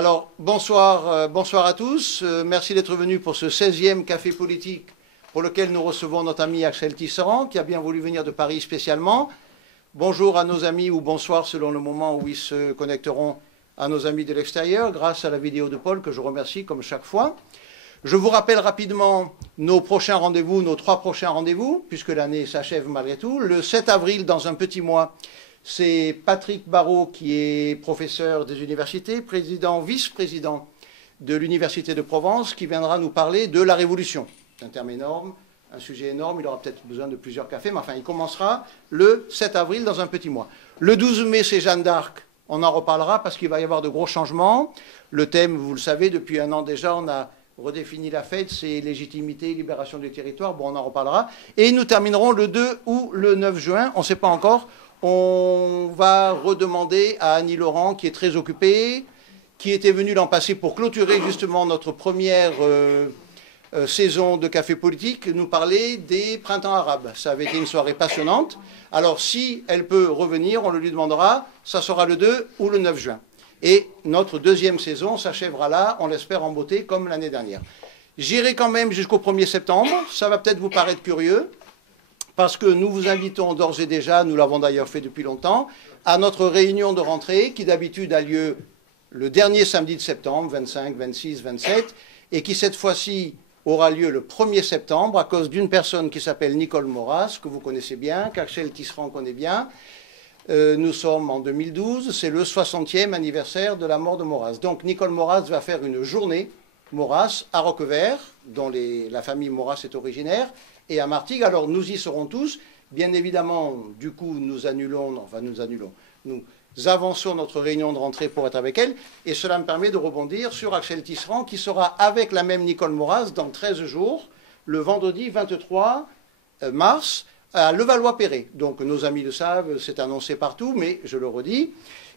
Alors, bonsoir à tous. Merci d'être venus pour ce 16e café politique pour lequel nous recevons notre ami Axel Tisserand, qui a bien voulu venir de Paris spécialement. Bonjour à nos amis, ou bonsoir selon le moment où ils se connecteront, à nos amis de l'extérieur, grâce à la vidéo de Paul, que je remercie comme chaque fois. Je vous rappelle rapidement nos prochains rendez-vous, nos 3 prochains rendez-vous, puisque l'année s'achève malgré tout. Le 7 avril, dans un petit mois, c'est Patrick Barrault, qui est professeur des universités, vice-président de l'Université de Provence, qui viendra nous parler de la Révolution. C'est un terme énorme, un sujet énorme, il aura peut-être besoin de plusieurs cafés, mais enfin, il commencera le 7 avril, dans un petit mois. Le 12 mai, c'est Jeanne d'Arc. On en reparlera parce qu'il va y avoir de gros changements. Le thème, vous le savez, depuis un an déjà, on a redéfini la fête, c'est légitimité, libération du territoire. Bon, on en reparlera. Et nous terminerons le 2 ou le 9 juin, on ne sait pas encore. On va redemander à Annie Laurent, qui est très occupée, qui était venue l'an passé pour clôturer justement notre première saison de Café Politique, nous parler des printemps arabes. Ça avait été une soirée passionnante. Alors, si elle peut revenir, on le lui demandera. Ça sera le 2 ou le 9 juin. Et notre deuxième saison s'achèvera là, on l'espère en beauté, comme l'année dernière. J'irai quand même jusqu'au 1er septembre. Ça va peut-être vous paraître curieux, parce que nous vous invitons d'ores et déjà, nous l'avons d'ailleurs fait depuis longtemps, à notre réunion de rentrée, qui d'habitude a lieu le dernier samedi de septembre, 25, 26, 27, et qui cette fois-ci aura lieu le 1er septembre, à cause d'une personne qui s'appelle Nicole Maurras, que vous connaissez bien, qu'Axel Tisserand connaît bien. Nous sommes en 2012, c'est le 60e anniversaire de la mort de Maurras. Donc Nicole Maurras va faire une journée Maurras à Roquevert, dont la famille Maurras est originaire, et à Martigues. Alors nous y serons tous. Bien évidemment, du coup, nous avançons notre réunion de rentrée pour être avec elle, et cela me permet de rebondir sur Axel Tisserand, qui sera avec la même Nicole Maurras dans 13 jours, le vendredi 23 mars, à Levallois-Perret. Donc nos amis le savent, c'est annoncé partout, mais je le redis.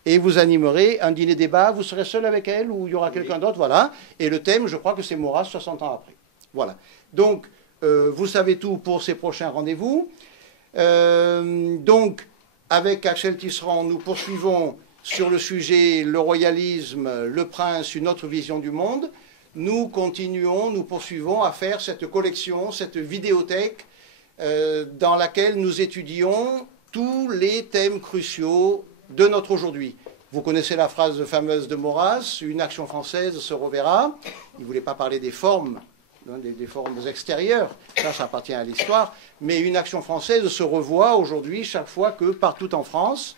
Et vous animerez un dîner-débat, vous serez seul avec elle ou il y aura quelqu'un d'autre, voilà. Et le thème, je crois que c'est Maurras 60 ans après. Voilà. Donc, vous savez tout pour ces prochains rendez-vous. Donc, avec Axel Tisserand, nous poursuivons sur le sujet le royalisme, le prince, une autre vision du monde. Nous poursuivons à faire cette collection, cette vidéothèque, dans laquelle nous étudions tous les thèmes cruciaux de notre aujourd'hui. Vous connaissez la phrase fameuse de Maurras, une action française se reverra. Il ne voulait pas parler des formes, des formes extérieures, ça appartient à l'histoire, mais une action française se revoit aujourd'hui chaque fois que, partout en France,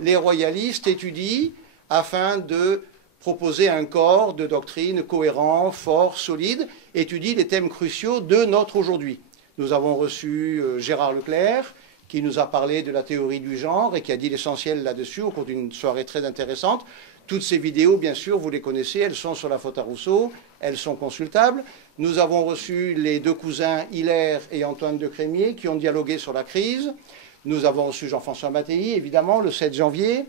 les royalistes étudient afin de proposer un corps de doctrine cohérent, fort, solide, étudient les thèmes cruciaux de notre aujourd'hui. Nous avons reçu Gérard Leclerc, qui nous a parlé de la théorie du genre et qui a dit l'essentiel là-dessus au cours d'une soirée très intéressante. Toutes ces vidéos, bien sûr, vous les connaissez, elles sont sur la faute à Rousseau, elles sont consultables. Nous avons reçu les 2 cousins Hilaire et Antoine de Crémier qui ont dialogué sur la crise. Nous avons reçu Jean-François Mattei, évidemment, le 7 janvier.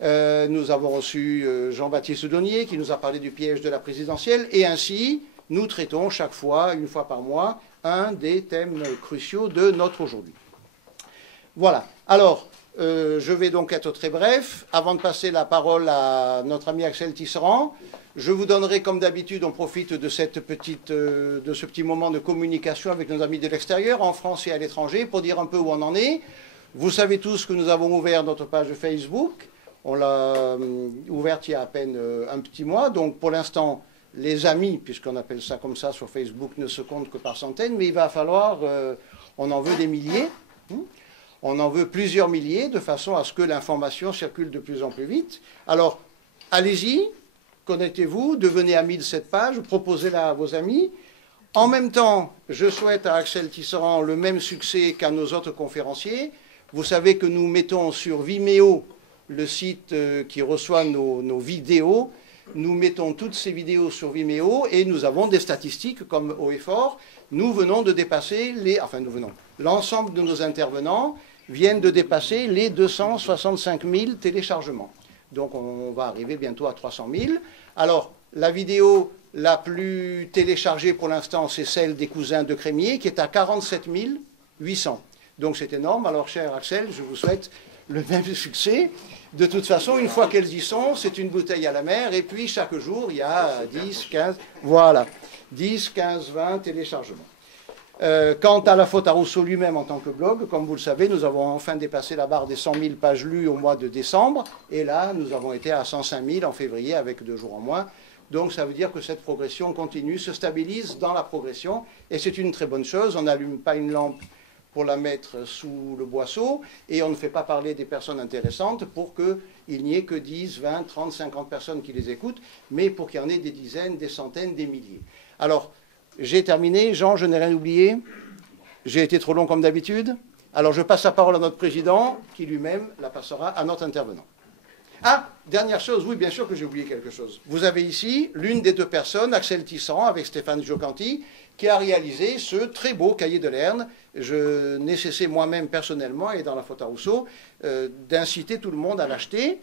Nous avons reçu Jean-Baptiste Donnier qui nous a parlé du piège de la présidentielle. Et ainsi, nous traitons chaque fois, une fois par mois, un des thèmes cruciaux de notre aujourd'hui. Voilà. Alors, je vais donc être très bref. Avant de passer la parole à notre ami Axel Tisserand, je vous donnerai, comme d'habitude, on profite de ce petit moment de communication avec nos amis de l'extérieur, en France et à l'étranger, pour dire un peu où on en est. Vous savez tous que nous avons ouvert notre page de Facebook. On l'a ouverte il y a à peine un petit mois. Donc, pour l'instant, les amis, puisqu'on appelle ça comme ça sur Facebook, ne se comptent que par centaines, mais il va falloir, on en veut des milliers, on en veut plusieurs milliers, de façon à ce que l'information circule de plus en plus vite. Alors, allez-y, connectez-vous, devenez amis de cette page, proposez-la à vos amis. En même temps, je souhaite à Axel Tisserand le même succès qu'à nos autres conférenciers. Vous savez que nous mettons sur Vimeo, le site qui reçoit nos vidéos, nous mettons toutes ces vidéos sur Vimeo et nous avons des statistiques comme haut et fort. Nous venons de dépasser l'ensemble de nos intervenants viennent de dépasser les 265 000 téléchargements. Donc on va arriver bientôt à 300 000. Alors la vidéo la plus téléchargée pour l'instant, c'est celle des cousins de Crémier qui est à 47 800. Donc c'est énorme. Alors cher Axel, je vous souhaite le même succès. De toute façon, une fois qu'elles y sont, c'est une bouteille à la mer, et puis chaque jour, il y a 10, 15, voilà, 10, 15, 20 téléchargements. Quant à la faute à Rousseau lui-même en tant que blog, comme vous le savez, nous avons enfin dépassé la barre des 100 000 pages lues au mois de décembre, et là, nous avons été à 105 000 en février, avec 2 jours en moins. Donc ça veut dire que cette progression continue, se stabilise dans la progression, et c'est une très bonne chose. On n'allume pas une lampe pour la mettre sous le boisseau, et on ne fait pas parler des personnes intéressantes pour qu'il n'y ait que 10, 20, 30, 50 personnes qui les écoutent, mais pour qu'il y en ait des dizaines, des centaines, des milliers. Alors, j'ai terminé. Jean, je n'ai rien oublié. J'ai été trop long comme d'habitude. Alors, je passe la parole à notre président, qui lui-même la passera à notre intervenant. Ah, dernière chose, oui, bien sûr que j'ai oublié quelque chose. Vous avez ici l'une des deux personnes, Axel Tisserand, avec Stéphane Giocanti, qui a réalisé ce très beau cahier de Lerne. Je n'ai cessé moi-même personnellement, et dans la faute à Rousseau, d'inciter tout le monde à l'acheter.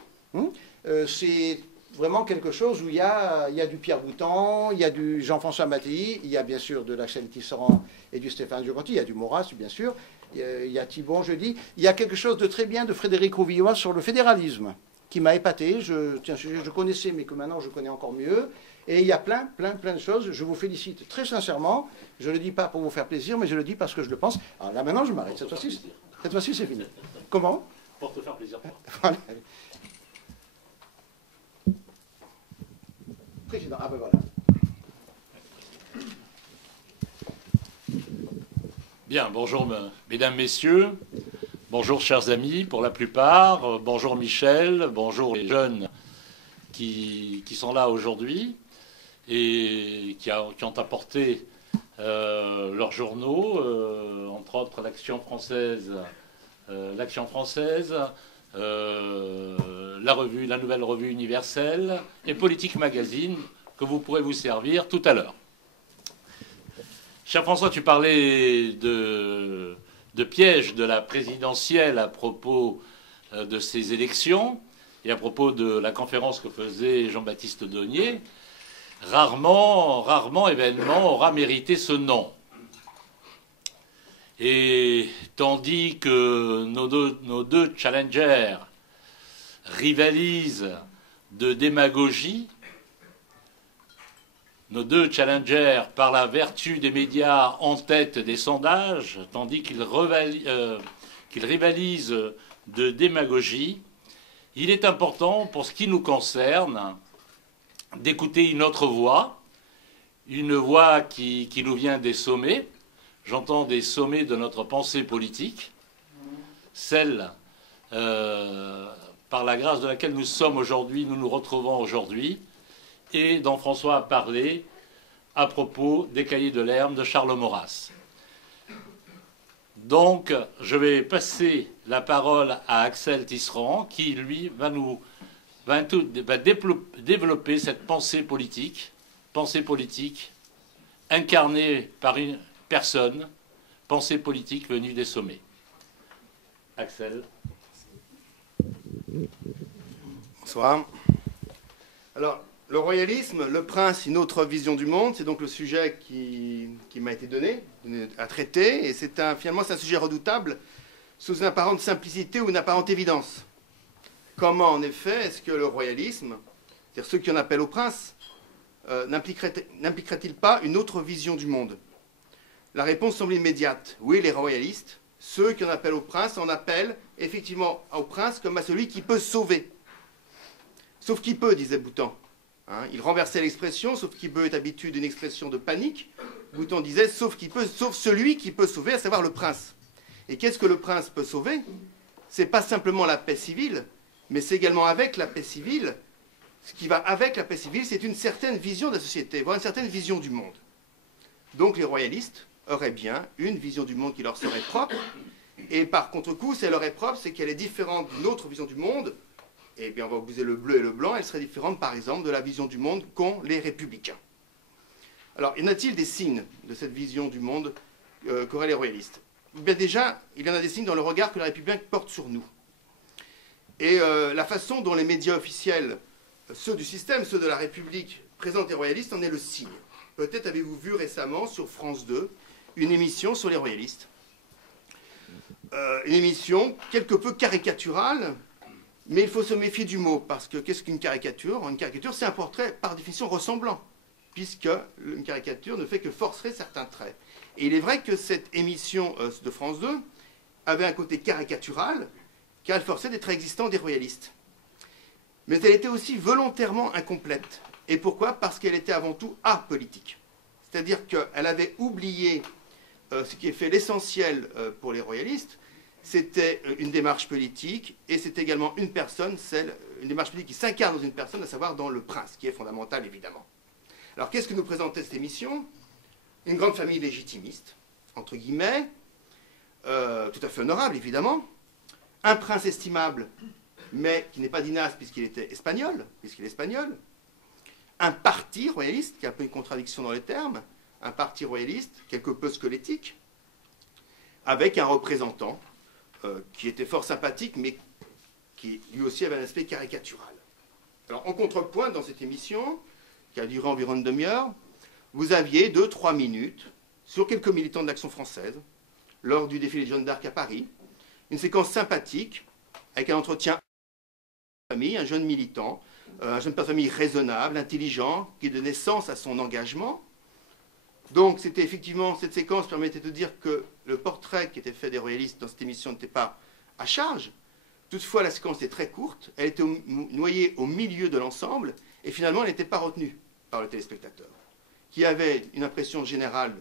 C'est vraiment quelque chose où il y a du Pierre Boutan, il y a du Jean-François Mattei, il y a bien sûr de l'Axel Tisserand et du Stéphane Giocanti, il y a du Maurras, bien sûr, il y a Thibon, je dis. Il y a quelque chose de très bien de Frédéric Rouvillois sur le fédéralisme, qui m'a épaté. Je connaissais, mais que maintenant je connais encore mieux. Et il y a plein de choses. Je vous félicite très sincèrement. Je ne le dis pas pour vous faire plaisir, mais je le dis parce que je le pense. Alors là, maintenant, je m'arrête. Cette fois-ci, c'est fini. Comment? Pour te faire plaisir. Voilà. Président, ah ben voilà. Bien, bonjour mesdames, messieurs. Bonjour chers amis pour la plupart. Bonjour Michel. Bonjour les jeunes qui sont là aujourd'hui et qui ont apporté leurs journaux, entre autres l'Action française, la nouvelle revue universelle et Politique Magazine, que vous pourrez vous servir tout à l'heure. Cher François, tu parlais de pièges de la présidentielle à propos de ces élections et à propos de la conférence que faisait Jean-Baptiste Donier. Rarement événement aura mérité ce nom. Et tandis que nos deux challengers rivalisent de démagogie, nos deux challengers par la vertu des médias en tête des sondages, tandis qu'ils rivalisent de démagogie, il est important, pour ce qui nous concerne, d'écouter une autre voix, une voix qui nous vient des sommets. J'entends des sommets de notre pensée politique, celle par la grâce de laquelle nous sommes aujourd'hui, nous nous retrouvons aujourd'hui, et dont François a parlé à propos des cahiers de Lerne de Charles Maurras. Donc, je vais passer la parole à Axel Tisserand, qui, lui, va développer cette pensée politique incarnée par une personne, pensée politique venue des sommets. Axel. Bonsoir. Alors, le royalisme, le prince, une autre vision du monde, c'est donc le sujet qui m'a été donné à traiter, et finalement c'est un sujet redoutable, sous une apparente simplicité ou une apparente évidence. Comment, en effet, est-ce que le royalisme, c'est-à-dire ceux qui en appellent au prince, n'impliquerait-il pas une autre vision du monde? La réponse semble immédiate. Oui, les royalistes, ceux qui en appellent au prince, en appellent effectivement au prince comme à celui qui peut sauver. Sauf qui peut, disait Boutan. Il renversait l'expression, sauf qui peut est habitué d'une expression de panique. Boutan disait, sauf celui qui peut sauver, à savoir le prince. Et qu'est-ce que le prince peut sauver? C'est pas simplement la paix civile, mais c'est également avec la paix civile. Ce qui va avec la paix civile, c'est une certaine vision de la société, voire une certaine vision du monde. Donc les royalistes auraient bien une vision du monde qui leur serait propre, et par contre-coup, si elle leur est propre, c'est qu'elle est différente d'une autre vision du monde. Eh bien, on va opposer le bleu et le blanc, elle serait différente, par exemple, de la vision du monde qu'ont les républicains. Alors, y en a-t-il des signes de cette vision du monde qu'auraient les royalistes? Bien déjà, il y en a des signes dans le regard que les républicains portent sur nous. Et la façon dont les médias officiels, ceux du système, ceux de la République, présentent les royalistes en est le signe. Peut-être avez-vous vu récemment sur France 2 une émission sur les royalistes. une émission quelque peu caricaturale, mais il faut se méfier du mot, parce que qu'est-ce qu'une caricature? Une caricature, c'est un portrait par définition ressemblant, puisque une caricature ne fait que forcer certains traits. Et il est vrai que cette émission de France 2 avait un côté caricatural, car elle forçait des traits existants des royalistes. Mais elle était aussi volontairement incomplète. Et pourquoi? Parce qu'elle était avant tout apolitique. C'est-à-dire qu'elle avait oublié ce qui est fait l'essentiel pour les royalistes, c'était une démarche politique, et c'est également une personne, une démarche politique qui s'incarne dans une personne, à savoir dans le prince, qui est fondamental évidemment. Alors qu'est-ce que nous présentait cette émission? Une grande famille légitimiste, entre guillemets, tout à fait honorable évidemment, un prince estimable, mais qui n'est pas dynasте puisqu'il était espagnol, puisqu'il est espagnol, un parti royaliste, qui est un peu une contradiction dans les termes, un parti royaliste quelque peu squelettique, avec un représentant qui était fort sympathique, mais qui lui aussi avait un aspect caricatural. Alors en contrepoint, dans cette émission, qui a duré environ une demi-heure, vous aviez 2-3 minutes sur quelques militants de l'Action française, lors du défilé de Jeanne d'Arc à Paris, une séquence sympathique, avec un entretien de famille, un jeune militant, un jeune père de famille raisonnable, intelligent, qui donnait sens à son engagement. Donc c'était effectivement, cette séquence permettait de dire que le portrait qui était fait des royalistes dans cette émission n'était pas à charge. Toutefois, la séquence était très courte, elle était noyée au milieu de l'ensemble, et finalement, elle n'était pas retenue par le téléspectateur, qui avait une impression générale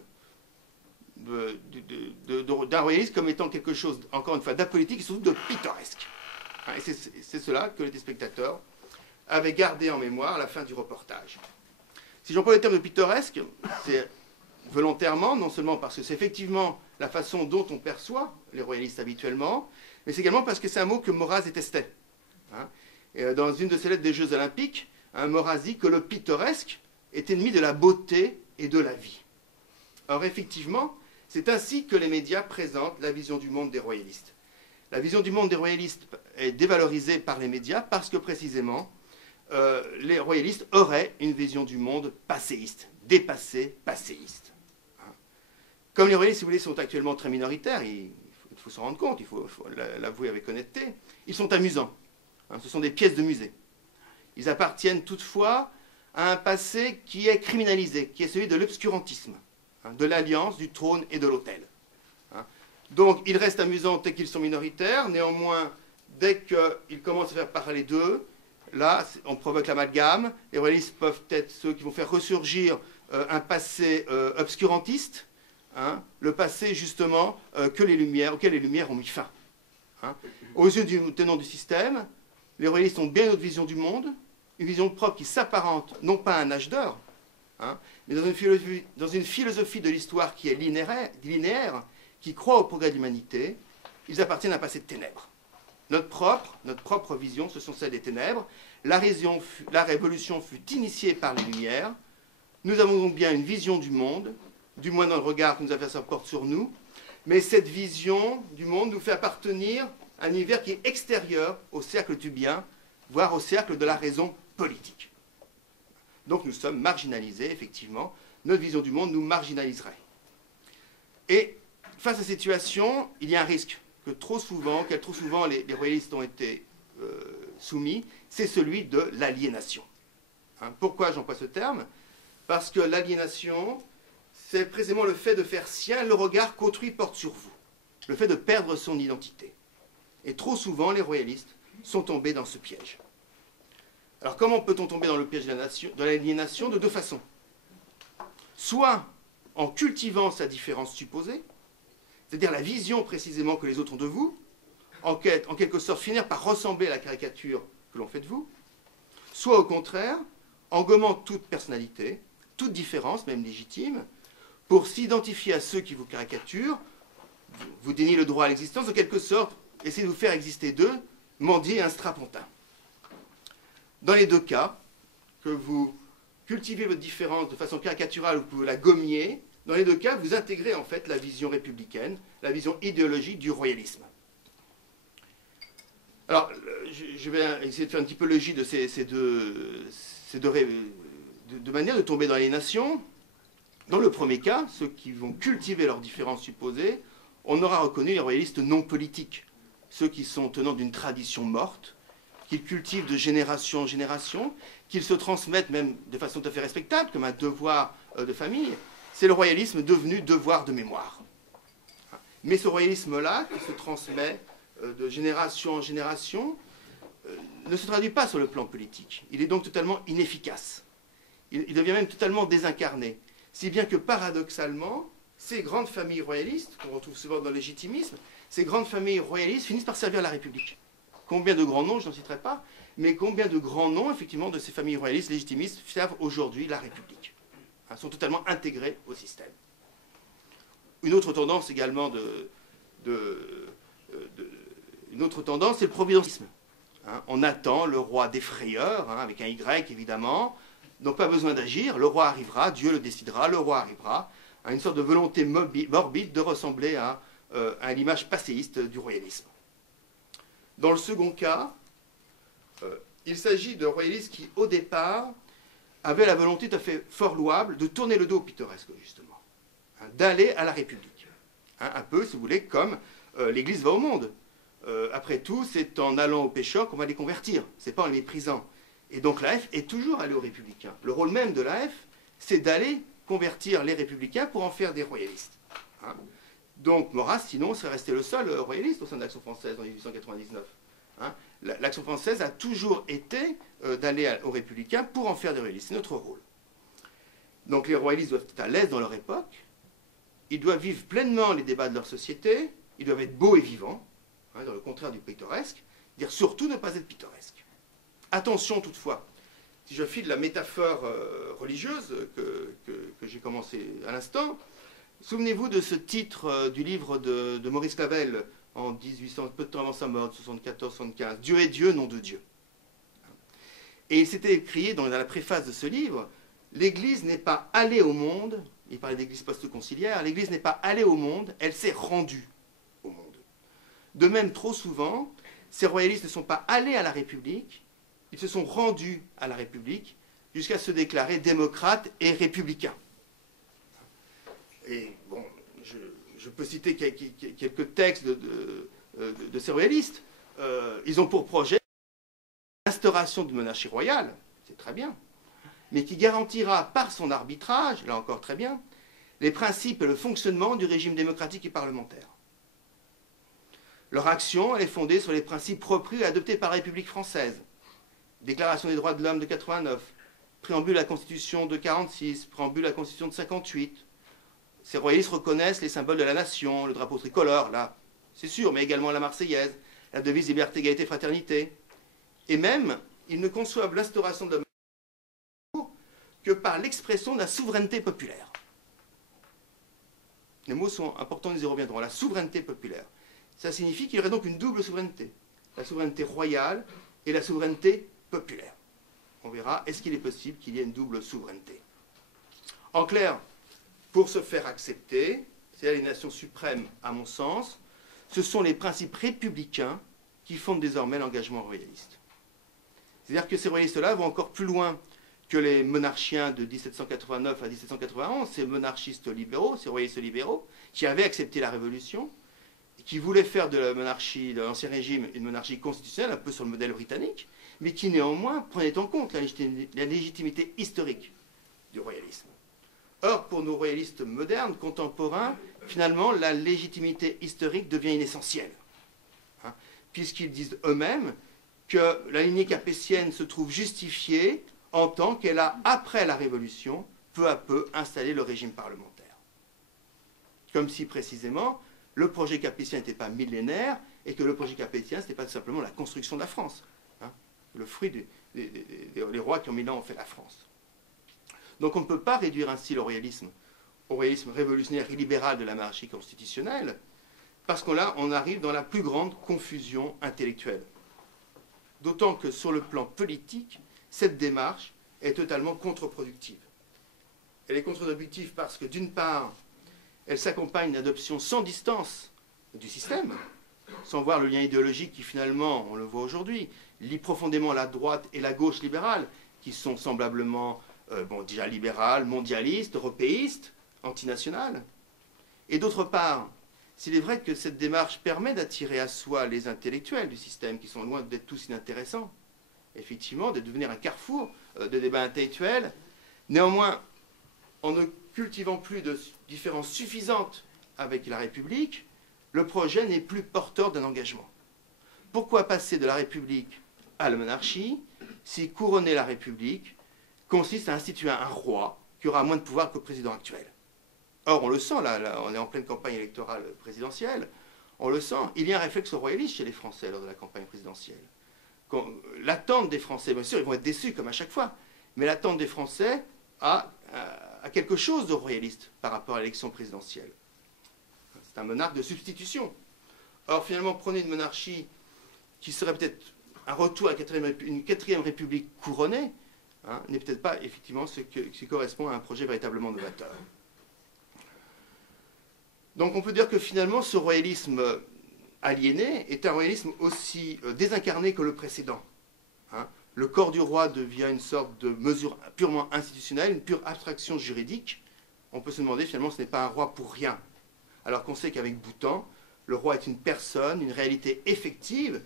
d'un royaliste comme étant quelque chose, encore une fois, d'apolitique et surtout de pittoresque. Et c'est cela que le téléspectateur avait gardé en mémoire à la fin du reportage. Si j'emploie le terme de pittoresque, c'est volontairement, non seulement parce que c'est effectivement la façon dont on perçoit les royalistes habituellement, mais c'est également parce que c'est un mot que Maurras détestait. Et dans une de ses lettres des Jeux Olympiques, Maurras dit que le pittoresque est ennemi de la beauté et de la vie. Or, effectivement, c'est ainsi que les médias présentent la vision du monde des royalistes. La vision du monde des royalistes est dévalorisée par les médias parce que, précisément, les royalistes auraient une vision du monde passéiste, dépassée, passéiste. Comme les royalistes, si vous voulez, sont actuellement très minoritaires, il faut s'en rendre compte, il faut l'avouer avec honnêteté, ils sont amusants. Ce sont des pièces de musée. Ils appartiennent toutefois à un passé qui est criminalisé, qui est celui de l'obscurantisme, de l'alliance, du trône et de l'autel. Donc, ils restent amusants dès qu'ils sont minoritaires. Néanmoins, dès qu'ils commencent à faire parler d'eux, là, on provoque l'amalgame. Les royalistes peuvent être ceux qui vont faire ressurgir un passé obscurantiste, le passé, justement, auquel les Lumières ont mis fin. Aux yeux du tenant du système, les royalistes ont bien une autre vision du monde, une vision propre qui s'apparente non pas à un âge d'or, mais dans une philosophie de l'histoire qui est linéaire, qui croit au progrès de l'humanité. Ils appartiennent à un passé de ténèbres. Notre propre vision, ce sont celles des ténèbres. La révolution fut initiée par les Lumières. Nous avons donc bien une vision du monde, du moins dans le regard que nous avons ça porte sur nous, mais cette vision du monde nous fait appartenir à un univers qui est extérieur au cercle du bien, voire au cercle de la raison politique. Donc nous sommes marginalisés, effectivement. Notre vision du monde nous marginaliserait. Et face à cette situation, il y a un risque auquel trop souvent les royalistes ont été soumis, c'est celui de l'aliénation. Pourquoi j'emploie ce terme? Parce que l'aliénation, c'est précisément le fait de faire sien le regard qu'autrui porte sur vous, le fait de perdre son identité. Et trop souvent, les royalistes sont tombés dans ce piège. Alors comment peut-on tomber dans le piège de l'aliénation? De deux façons. Soit en cultivant sa différence supposée, c'est-à-dire la vision précisément que les autres ont de vous, en quelque sorte finir par ressembler à la caricature que l'on fait de vous, soit au contraire, en gommant toute personnalité, toute différence, même légitime, pour s'identifier à ceux qui vous caricaturent, vous déniez le droit à l'existence, en quelque sorte, essayer de vous faire exister d'eux, mendier un strapontin. Dans les deux cas, que vous cultivez votre différence de façon caricaturale ou que vous la gommiez, dans les deux cas, vous intégrez en fait la vision républicaine, la vision idéologique du royalisme. Alors, je vais essayer de faire un petit peu le logis de ces deux manières de tomber dans l'aliénation. Dans le premier cas, ceux qui vont cultiver leurs différences supposées on aura reconnu les royalistes non politiques, ceux qui sont tenants d'une tradition morte, qu'ils cultivent de génération en génération, qu'ils se transmettent même de façon tout à fait respectable, comme un devoir de famille. C'est le royalisme devenu devoir de mémoire. Mais ce royalisme-là, qui se transmet de génération en génération, ne se traduit pas sur le plan politique. Il est donc totalement inefficace. Il devient même totalement désincarné. Si bien que paradoxalement, ces grandes familles royalistes, qu'on retrouve souvent dans le légitimisme, ces grandes familles royalistes finissent par servir la République. Combien de grands noms, je n'en citerai pas, mais combien de grands noms, effectivement, de ces familles royalistes légitimistes servent aujourd'hui la République, sont totalement intégrés au système. Une autre tendance également une autre tendance, c'est le providentialisme. On attend le roi des frayeurs, avec un Y évidemment, donc pas besoin d'agir, le roi arrivera, Dieu le décidera, le roi arrivera, une sorte de volonté morbide de ressembler à l'image passéiste du royalisme. Dans le second cas, il s'agit de royalistes qui, au départ, avaient la volonté tout à fait fort louable de tourner le dos au pittoresque, justement, d'aller à la République. Un peu, si vous voulez, comme l'Église va au monde. Après tout, c'est en allant aux pécheurs qu'on va les convertir, c'est pas en les méprisant. Et donc l'AF est toujours allée aux républicains. Le rôle même de l'AF, c'est d'aller convertir les républicains pour en faire des royalistes. Donc Maurras, sinon, serait resté le seul royaliste au sein de l'Action française en 1899. L'Action française a toujours été d'aller aux républicains pour en faire des royalistes. C'est notre rôle. Donc les royalistes doivent être à l'aise dans leur époque. Ils doivent vivre pleinement les débats de leur société. Ils doivent être beaux et vivants, dans le contraire du pittoresque. Dire surtout ne pas être pittoresque. Attention toutefois, si je file la métaphore religieuse que j'ai commencé à l'instant, souvenez-vous de ce titre du livre de Maurice Clavel en 1800, peu de temps avant sa mort, 74-75, Dieu est Dieu, nom de Dieu. Et il s'était écrit dans la préface de ce livre, l'Église n'est pas allée au monde, il parlait d'Église post-conciliaire, l'Église n'est pas allée au monde, elle s'est rendue au monde. De même, trop souvent, ces royalistes ne sont pas allés à la République, ils se sont rendus à la République jusqu'à se déclarer démocrates et républicains. Et bon, je peux citer quelques textes de ces royalistes. Ils ont pour projet l'instauration d'une monarchie royale, c'est très bien, mais qui garantira par son arbitrage, là encore très bien, les principes et le fonctionnement du régime démocratique et parlementaire. Leur action est fondée sur les principes repris et adoptés par la République française. Déclaration des droits de l'homme de 89, préambule à la Constitution de 46, préambule à la Constitution de 58. Ces royalistes reconnaissent les symboles de la nation, le drapeau tricolore, là, c'est sûr, mais également la Marseillaise, la devise liberté, égalité, fraternité. Et même, ils ne conçoivent l'instauration de la monarchie que par l'expression de la souveraineté populaire. Les mots sont importants, nous y reviendrons. La souveraineté populaire. Ça signifie qu'il y aurait donc une double souveraineté. La souveraineté royale et la souveraineté populaire. On verra, est-ce qu'il est possible qu'il y ait une double souveraineté? En clair, pour se faire accepter, c'est l'aliénation suprême à mon sens, ce sont les principes républicains qui fondent désormais l'engagement royaliste. C'est-à-dire que ces royalistes-là vont encore plus loin que les monarchiens de 1789 à 1791, ces monarchistes libéraux, ces royalistes libéraux, qui avaient accepté la Révolution, qui voulaient faire de la monarchie, de l'Ancien Régime, une monarchie constitutionnelle, un peu sur le modèle britannique, mais qui néanmoins prenaient en compte la légitimité historique du royalisme. Or, pour nos royalistes modernes, contemporains, finalement, la légitimité historique devient inessentielle, puisqu'ils disent eux-mêmes que la lignée capétienne se trouve justifiée en tant qu'elle a, après la Révolution, peu à peu installé le régime parlementaire. Comme si, précisément, le projet capétien n'était pas millénaire et que le projet capétien, ce n'était pas tout simplement la construction de la France. Le fruit des rois qui en 1000 ans ont fait la France. Donc on ne peut pas réduire ainsi le royalisme au royalisme révolutionnaire et libéral de la monarchie constitutionnelle, parce qu'on arrive dans la plus grande confusion intellectuelle. D'autant que sur le plan politique, cette démarche est totalement contre-productive. Elle est contre-productive parce que, d'une part, elle s'accompagne d'adoption sans distance du système, sans voir le lien idéologique qui, finalement, on le voit aujourd'hui, lie profondément la droite et la gauche libérale, qui sont semblablement, déjà libérales, mondialistes, européistes, antinationales. Et d'autre part, s'il est vrai que cette démarche permet d'attirer à soi les intellectuels du système, qui sont loin d'être tous inintéressants, effectivement, de devenir un carrefour de débats intellectuels, néanmoins, en ne cultivant plus de différences suffisantes avec la République, le projet n'est plus porteur d'un engagement. Pourquoi passer de la République à la monarchie si couronner la République consiste à instituer un roi qui aura moins de pouvoir que le président actuel? Or, on le sent, là, on est en pleine campagne électorale présidentielle, on le sent, il y a un réflexe royaliste chez les Français lors de la campagne présidentielle. L'attente des Français, bien sûr, ils vont être déçus comme à chaque fois, mais l'attente des Français a quelque chose de royaliste par rapport à l'élection présidentielle. C'est un monarque de substitution. Or, finalement, prenez une monarchie qui serait peut-être un retour à une quatrième république couronnée, hein, n'est peut-être pas effectivement ce qui correspond à un projet véritablement novateur. Donc on peut dire que finalement ce royalisme aliéné est un royalisme aussi désincarné que le précédent. Hein. Le corps du roi devient une sorte de mesure purement institutionnelle, une pure abstraction juridique. On peut se demander finalement ce n'est pas un roi pour rien. Alors qu'on sait qu'avec Boutan, le roi est une personne, une réalité effective,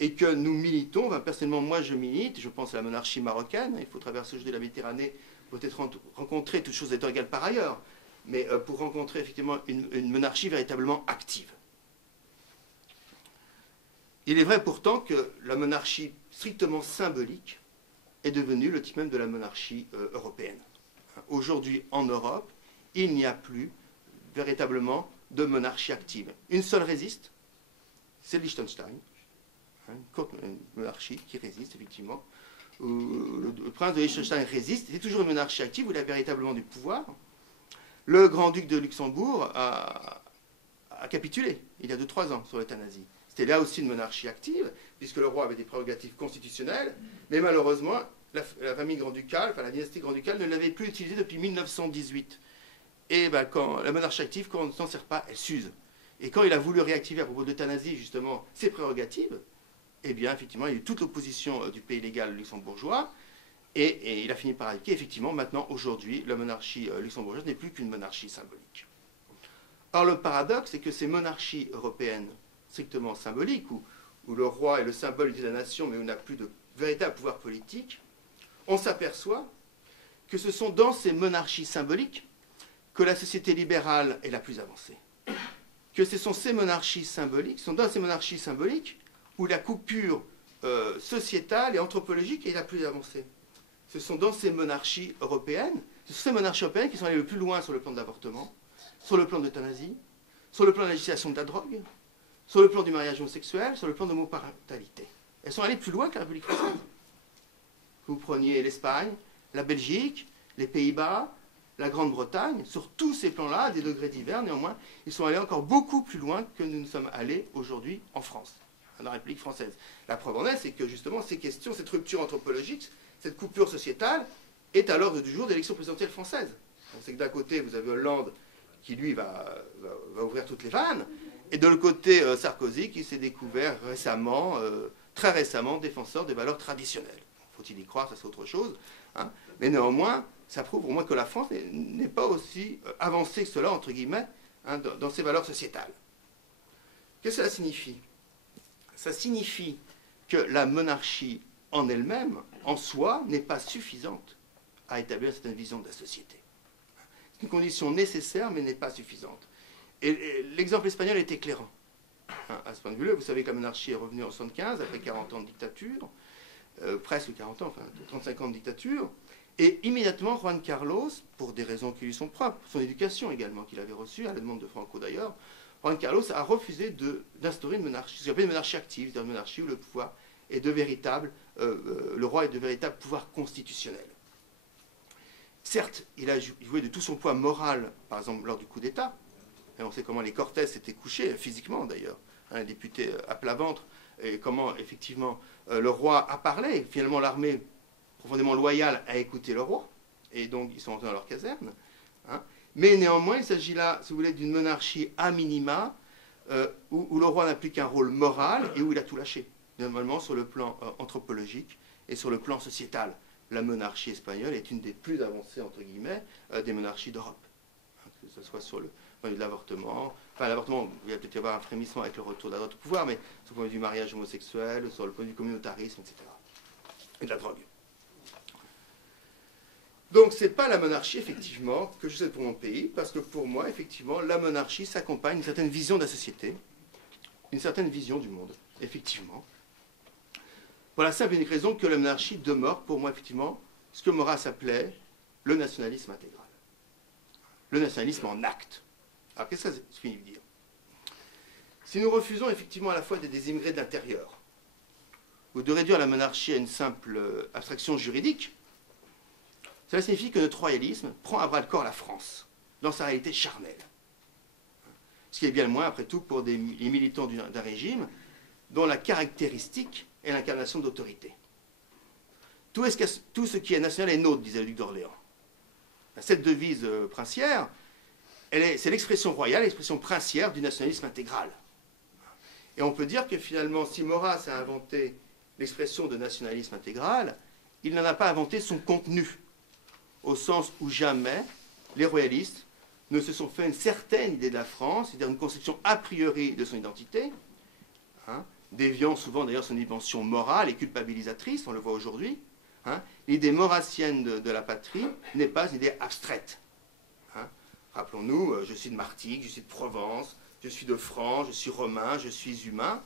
et que nous militons, enfin, personnellement moi je milite, je pense à la monarchie marocaine, il faut traverser aujourd'hui la Méditerranée, peut-être rencontrer toutes choses étant égales par ailleurs, mais pour rencontrer effectivement une monarchie véritablement active. Il est vrai pourtant que la monarchie strictement symbolique est devenue le type même de la monarchie européenne. Aujourd'hui en Europe, il n'y a plus véritablement de monarchie active. Une seule résiste, c'est Liechtenstein, une monarchie qui résiste effectivement. Le prince de Liechtenstein résiste, c'est toujours une monarchie active où il a véritablement du pouvoir. Le grand-duc de Luxembourg a capitulé il y a 2-3 ans sur l'euthanasie. C'était là aussi une monarchie active, puisque le roi avait des prérogatives constitutionnelles, mais malheureusement, la famille grand-ducale, enfin la dynastie grand-ducale, ne l'avait plus utilisée depuis 1918. Et ben, quand la monarchie active, quand on ne s'en sert pas, elle s'use. Et quand il a voulu réactiver à propos d'euthanasie, justement, ses prérogatives, eh bien, effectivement, il y a eu toute l'opposition du pays légal luxembourgeois, et il a fini par appliquer. Effectivement, maintenant, aujourd'hui, la monarchie luxembourgeoise n'est plus qu'une monarchie symbolique. Or, le paradoxe, c'est que ces monarchies européennes strictement symboliques, où le roi est le symbole de la nation, mais où on n'a plus de véritable pouvoir politique, on s'aperçoit que ce sont dans ces monarchies symboliques que la société libérale est la plus avancée. Que ce sont ces monarchies symboliques, sont dans ces monarchies symboliques où la coupure sociétale et anthropologique est la plus avancée. Ce sont dans ces monarchies européennes, ce sont ces monarchies européennes qui sont allées le plus loin sur le plan de l'avortement, sur le plan de l'euthanasie, sur le plan de la législation de la drogue, sur le plan du mariage homosexuel, sur le plan de l'homoparentalité. Elles sont allées plus loin que la République française. Vous preniez l'Espagne, la Belgique, les Pays-Bas, la Grande-Bretagne, sur tous ces plans-là, à des degrés divers, néanmoins, ils sont allés encore beaucoup plus loin que nous ne sommes allés aujourd'hui en France, dans la République française. La preuve en est, c'est que justement, ces questions, cette rupture anthropologique, cette coupure sociétale, est à l'ordre du jour de l'élection présidentielle française. C'est que d'un côté, vous avez Hollande, qui lui va ouvrir toutes les vannes, et de l'autre côté, Sarkozy, qui s'est découvert récemment, très récemment, défenseur des valeurs traditionnelles. Faut-il y croire, ça c'est autre chose. Hein. Mais néanmoins, ça prouve au moins que la France n'est pas aussi avancée que cela, entre guillemets, hein, dans ses valeurs sociétales. Qu'est-ce que cela signifie? Ça signifie que la monarchie en elle-même, en soi, n'est pas suffisante à établir cette vision de la société. C'est une condition nécessaire, mais n'est pas suffisante. Et l'exemple espagnol est éclairant. Hein, à ce point de vue-là, vous savez que la monarchie est revenue en 1975, après 40 ans de dictature, presque 40 ans, enfin 35 ans de dictature, et immédiatement, Juan Carlos, pour des raisons qui lui sont propres, son éducation également qu'il avait reçue, à la demande de Franco d'ailleurs, Juan Carlos a refusé d'instaurer une monarchie, ce qu'on appelle une monarchie active, c'est-à-dire une monarchie où le pouvoir est de véritable, le roi est de véritable pouvoir constitutionnel. Certes, il a joué de tout son poids moral, par exemple lors du coup d'État, et on sait comment les Cortés s'étaient couchés, physiquement d'ailleurs, un député à plat ventre, et comment effectivement le roi a parlé, finalement l'armée profondément loyale a écouté le roi, et donc ils sont entrés dans leur caserne. Hein. Mais néanmoins, il s'agit là, si vous voulez, d'une monarchie à minima, où le roi n'a plus qu'un rôle moral et où il a tout lâché, normalement sur le plan anthropologique et sur le plan sociétal. La monarchie espagnole est une des plus avancées, entre guillemets, des monarchies d'Europe. que ce soit sur le point de vue de l'avortement. Enfin, l'avortement, il va peut-être y avoir un frémissement avec le retour de la droite au pouvoir, mais sur le point de vue du mariage homosexuel, sur le point de vue du communautarisme, etc. Et de la drogue. Donc, ce n'est pas la monarchie, effectivement, que je souhaite pour mon pays, parce que pour moi, effectivement, la monarchie s'accompagne d'une certaine vision de la société, une certaine vision du monde, effectivement. Pour la simple et unique raison que la monarchie demeure, pour moi, effectivement, ce que Maurras appelait le nationalisme intégral. Le nationalisme en acte. Alors, qu'est-ce que ça signifie dire? Si nous refusons, effectivement, à la fois des immigrés de l'intérieur, ou de réduire la monarchie à une simple abstraction juridique, cela signifie que notre royalisme prend à bras-le-corps la France, dans sa réalité charnelle. Ce qui est bien le moins, après tout, pour les militants d'un régime dont la caractéristique est l'incarnation d'autorité. Tout ce qui est national est nôtre, disait le duc d'Orléans. Cette devise princière, c'est l'expression royale, l'expression princière du nationalisme intégral. Et on peut dire que finalement, si Maurras a inventé l'expression de nationalisme intégral, il n'en a pas inventé son contenu, au sens où jamais les royalistes ne se sont fait une certaine idée de la France, c'est-à-dire une conception a priori de son identité, déviant souvent d'ailleurs son dimension morale et culpabilisatrice, on le voit aujourd'hui. L'idée maurassienne de la patrie n'est pas une idée abstraite. Rappelons-nous, je suis de Martigues, je suis de Provence, je suis de France, je suis romain, je suis humain.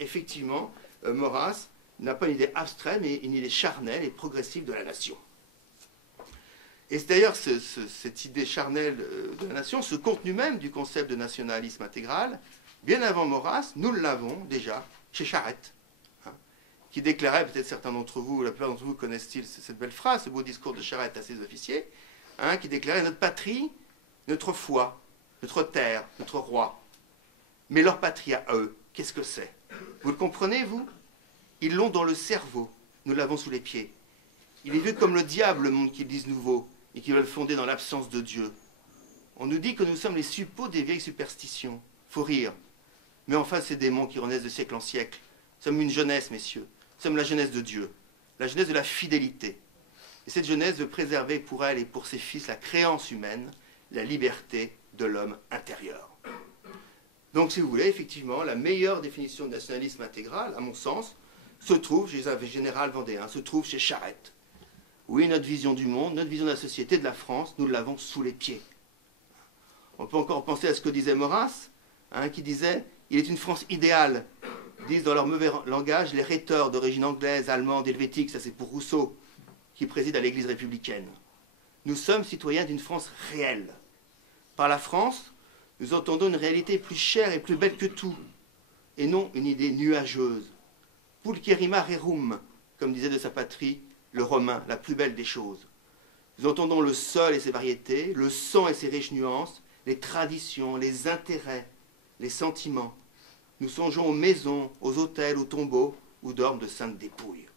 Effectivement, Maurras n'a pas une idée abstraite, mais une idée charnelle et progressive de la nation. Et c'est d'ailleurs cette idée charnelle de la nation, ce contenu même du concept de nationalisme intégral, bien avant Maurras, nous l'avons déjà chez Charette, qui déclarait, peut-être certains d'entre vous, la plupart d'entre vous connaissent-ils cette belle phrase, ce beau discours de Charette à ses officiers, qui déclarait « Notre patrie, notre foi, notre terre, notre roi. Mais leur patrie à eux, qu'est-ce que c'est? Vous le comprenez, vous? Ils l'ont dans le cerveau, nous l'avons sous les pieds. Il est vu comme le diable, le monde qu'ils disent nouveau, et qu'ils veulent fonder dans l'absence de Dieu. On nous dit que nous sommes les suppôts des vieilles superstitions. Faut rire. Mais enfin, ces démons qui renaissent de siècle en siècle. Nous sommes une jeunesse, messieurs. Nous sommes la jeunesse de Dieu, la jeunesse de la fidélité. Et cette jeunesse veut préserver pour elle et pour ses fils la créance humaine, la liberté de l'homme intérieur. Donc, si vous voulez, effectivement, la meilleure définition de nationalisme intégral, à mon sens, se trouve chez un général vendéen, se trouve chez Charette. Oui, notre vision du monde, notre vision de la société, de la France, nous l'avons sous les pieds. On peut encore penser à ce que disait Maurras, qui disait « Il est une France idéale », disent dans leur mauvais langage les rhéteurs d'origine anglaise, allemande, helvétique, ça c'est pour Rousseau, qui préside à l'Église républicaine. Nous sommes citoyens d'une France réelle. Par la France, nous entendons une réalité plus chère et plus belle que tout, et non une idée nuageuse. Pulcherrima rerum, comme disait de sa patrie le Romain, la plus belle des choses. Nous entendons le sol et ses variétés, le sang et ses riches nuances, les traditions, les intérêts, les sentiments. Nous songeons aux maisons, aux hôtels, aux tombeaux, où dorment de saintes dépouilles.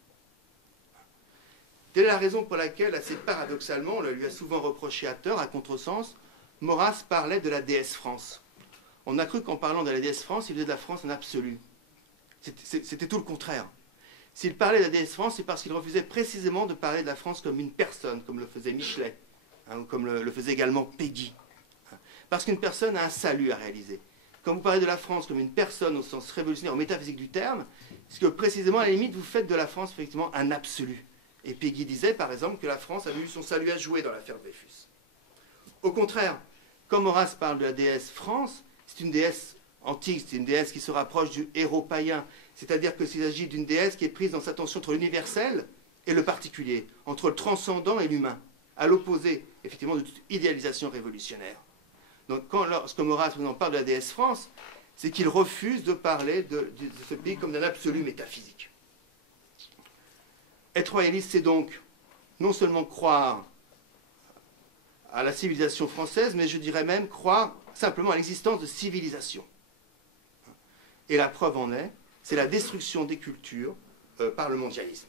Telle est la raison pour laquelle, assez paradoxalement, on le lui a souvent reproché à tort, à contresens, Maurras parlait de la déesse France. On a cru qu'en parlant de la déesse France, il faisait de la France en absolu. C'était tout le contraire. S'il parlait de la déesse France, c'est parce qu'il refusait précisément de parler de la France comme une personne, comme le faisait Michelet, ou comme le faisait également Péguy. Parce qu'une personne a un salut à réaliser. Quand vous parlez de la France comme une personne au sens révolutionnaire, au métaphysique du terme, c'est que précisément, à la limite, vous faites de la France effectivement un absolu. Et Péguy disait, par exemple, que la France avait eu son salut à jouer dans l'affaire Dreyfus. Au contraire, quand Maurras parle de la déesse France, c'est une déesse antique, c'est une déesse qui se rapproche du héros païen, c'est-à-dire qu'il s'agit d'une déesse qui est prise dans sa tension entre l'universel et le particulier, entre le transcendant et l'humain, à l'opposé, effectivement, de toute idéalisation révolutionnaire. Donc, lorsque Maurras en parle de la déesse France, c'est qu'il refuse de parler de ce pays comme d'un absolu métaphysique. Être royaliste, c'est donc non seulement croire à la civilisation française, mais je dirais même croire simplement à l'existence de civilisation. Et la preuve en est, c'est la destruction des cultures par le mondialisme.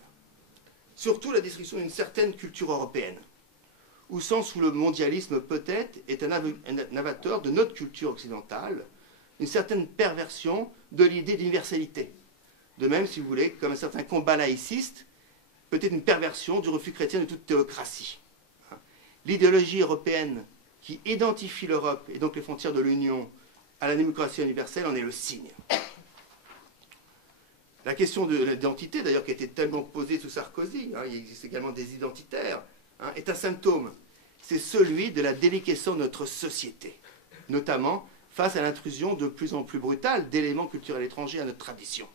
Surtout la destruction d'une certaine culture européenne, au sens où le mondialisme peut-être est un avateur de notre culture occidentale, une certaine perversion de l'idée d'universalité. De même, si vous voulez, comme un certain combat laïciste, peut-être une perversion du refus chrétien de toute théocratie. L'idéologie européenne qui identifie l'Europe et donc les frontières de l'Union à la démocratie universelle en est le signe. La question de l'identité, d'ailleurs, qui a été tellement posée sous Sarkozy, hein, il existe également des identitaires, hein, est un symptôme. C'est celui de la déliquescence de notre société, notamment face à l'intrusion de plus en plus brutale d'éléments culturels étrangers à notre tradition.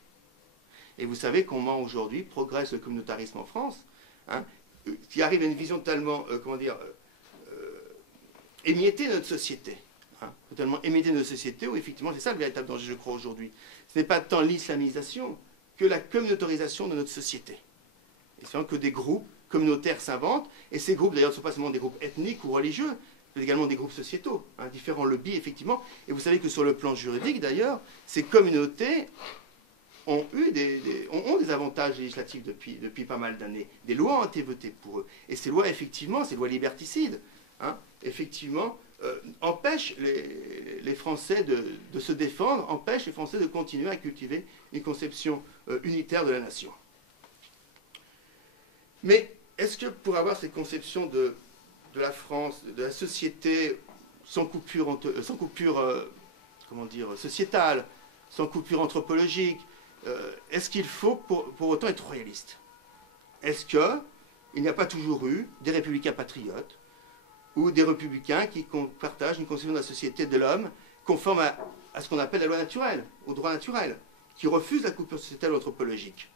Et vous savez comment aujourd'hui progresse le communautarisme en France, hein, qui arrive à une vision totalement, émiettée de notre société. Hein, totalement émiettée de notre société, où effectivement, c'est ça le véritable danger, je crois, aujourd'hui. Ce n'est pas tant l'islamisation que la communautarisation de notre société. Et c'est que des groupes communautaires s'inventent, et ces groupes, d'ailleurs, ne sont pas seulement des groupes ethniques ou religieux, mais également des groupes sociétaux, hein, différents lobbies, effectivement. Et vous savez que sur le plan juridique, d'ailleurs, ces communautés ont des avantages législatifs depuis pas mal d'années. Des lois ont été votées pour eux. Et ces lois, effectivement, ces lois liberticides, hein, effectivement, empêchent les Français de se défendre, empêchent les Français de continuer à cultiver une conception unitaire de la nation. Mais est-ce que pour avoir cette conception de la France, de la société, sans coupure sociétale, sans coupure anthropologique, est-ce qu'il faut pour autant être royaliste? Est-ce qu'il n'y a pas toujours eu des républicains patriotes ou des républicains qui partagent une conception de la société de l'homme conforme à ce qu'on appelle la loi naturelle, au droit naturel, qui refuse la coupure sociétale ou anthropologique?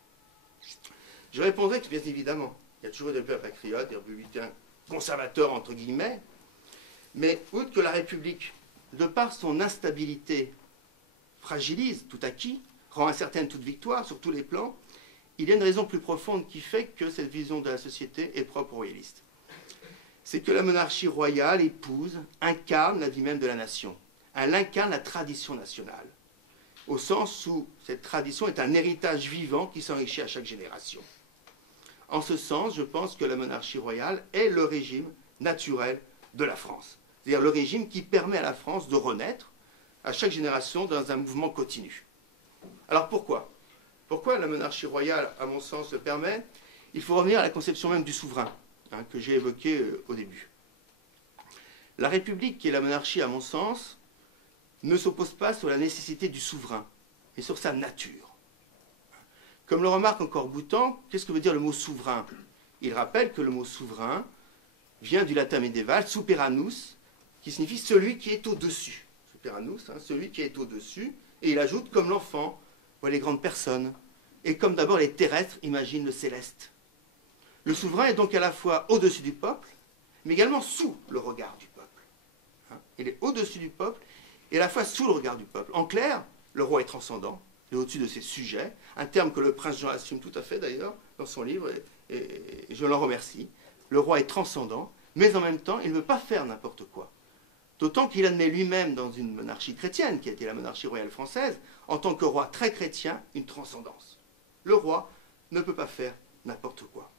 Je répondrai que, bien évidemment, il y a toujours eu des républicains patriotes, des républicains conservateurs, entre guillemets, mais outre que la République, de par son instabilité, fragilise tout acquis, rend incertaine toute victoire sur tous les plans, il y a une raison plus profonde qui fait que cette vision de la société est propre aux royalistes. C'est que la monarchie royale épouse, incarne la vie même de la nation. Elle incarne la tradition nationale, au sens où cette tradition est un héritage vivant qui s'enrichit à chaque génération. En ce sens, je pense que la monarchie royale est le régime naturel de la France. C'est-à-dire le régime qui permet à la France de renaître à chaque génération dans un mouvement continu. Alors pourquoi? Pourquoi la monarchie royale, à mon sens, le permet? Il faut revenir à la conception même du souverain, hein, que j'ai évoquée au début. La République et la monarchie, à mon sens, ne s'opposent pas sur la nécessité du souverain, mais sur sa nature. Comme le remarque encore Boutan, qu'est-ce que veut dire le mot souverain? Il rappelle que le mot souverain vient du latin médiéval superanus, qui signifie celui qui est au-dessus. Superanus, hein, celui qui est au-dessus, et il ajoute comme l'enfant voit les grandes personnes, et comme d'abord les terrestres imaginent le céleste. Le souverain est donc à la fois au-dessus du peuple, mais également sous le regard du peuple. Hein, il est au-dessus du peuple, et à la fois sous le regard du peuple. En clair, le roi est transcendant, il est au-dessus de ses sujets, un terme que le prince Jean assume tout à fait d'ailleurs dans son livre, et je l'en remercie. Le roi est transcendant, mais en même temps, il ne veut pas faire n'importe quoi. D'autant qu'il admet lui-même dans une monarchie chrétienne, qui a été la monarchie royale française, en tant que roi très chrétien, une transcendance. Le roi ne peut pas faire n'importe quoi.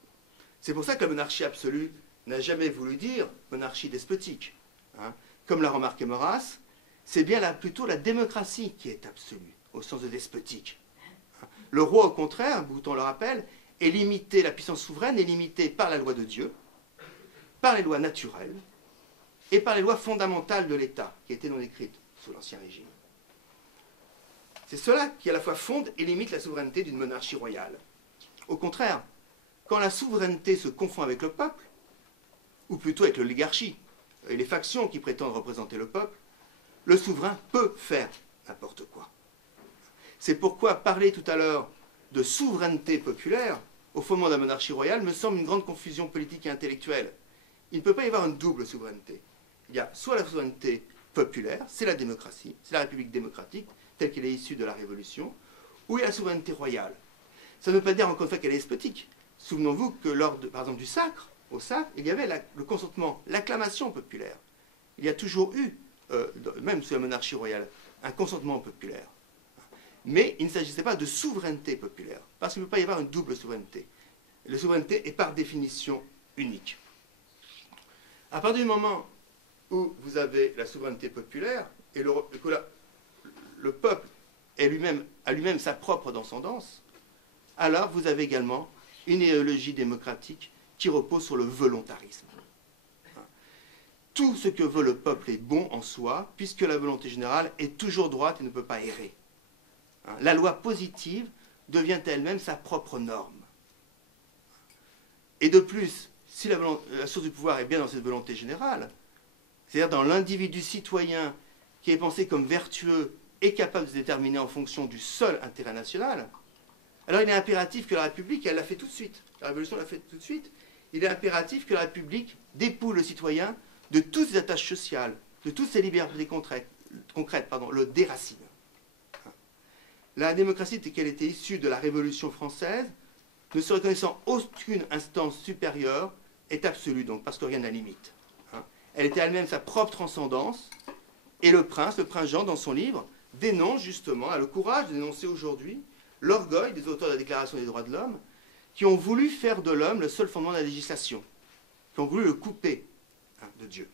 C'est pour ça que la monarchie absolue n'a jamais voulu dire monarchie despotique. Hein. Comme l'a remarqué Maurras, c'est bien plutôt la démocratie qui est absolue, au sens de despotique. Le roi, au contraire, Boutan le rappelle, est limité, la puissance souveraine est limitée par la loi de Dieu, par les lois naturelles, et par les lois fondamentales de l'État, qui étaient non écrites sous l'Ancien Régime. C'est cela qui à la fois fonde et limite la souveraineté d'une monarchie royale. Au contraire, quand la souveraineté se confond avec le peuple, ou plutôt avec l'oligarchie et les factions qui prétendent représenter le peuple, le souverain peut faire n'importe quoi. C'est pourquoi parler tout à l'heure de souveraineté populaire, au fondement de la monarchie royale, me semble une grande confusion politique et intellectuelle. Il ne peut pas y avoir une double souveraineté. Il y a soit la souveraineté populaire, c'est la démocratie, c'est la République démocratique, telle qu'elle est issue de la Révolution, ou il y a la souveraineté royale. Ça ne veut pas dire encore une fois qu'elle est despotique. Souvenons-vous que lors, par exemple, du sacre, au sacre, il y avait le consentement, l'acclamation populaire. Il y a toujours eu, même sous la monarchie royale, un consentement populaire. Mais il ne s'agissait pas de souveraineté populaire, parce qu'il ne peut pas y avoir une double souveraineté. La souveraineté est par définition unique. À partir du moment où vous avez la souveraineté populaire, et que le peuple a lui-même sa propre transcendance, alors vous avez également une idéologie démocratique qui repose sur le volontarisme. tout ce que veut le peuple est bon en soi, puisque la volonté générale est toujours droite et ne peut pas errer. Hein, la loi positive devient elle-même sa propre norme. Et de plus, si la source du pouvoir est bien dans cette volonté générale, c'est-à-dire dans l'individu citoyen qui est pensé comme vertueux et capable de se déterminer en fonction du seul intérêt national, alors il est impératif que la République, elle l'a fait tout de suite, la Révolution l'a fait tout de suite, il est impératif que la République dépouille le citoyen de toutes ses attaches sociales, de toutes ses libertés concrètes, le déracine. La démocratie telle qu'elle était issue de la Révolution française, ne se reconnaissant aucune instance supérieure, est absolue donc, parce que rien n'a limite. Elle était elle-même sa propre transcendance, et le prince Jean, dans son livre, dénonce justement, a le courage de dénoncer aujourd'hui l'orgueil des auteurs de la Déclaration des droits de l'homme, qui ont voulu faire de l'homme le seul fondement de la législation, qui ont voulu le couper de Dieu.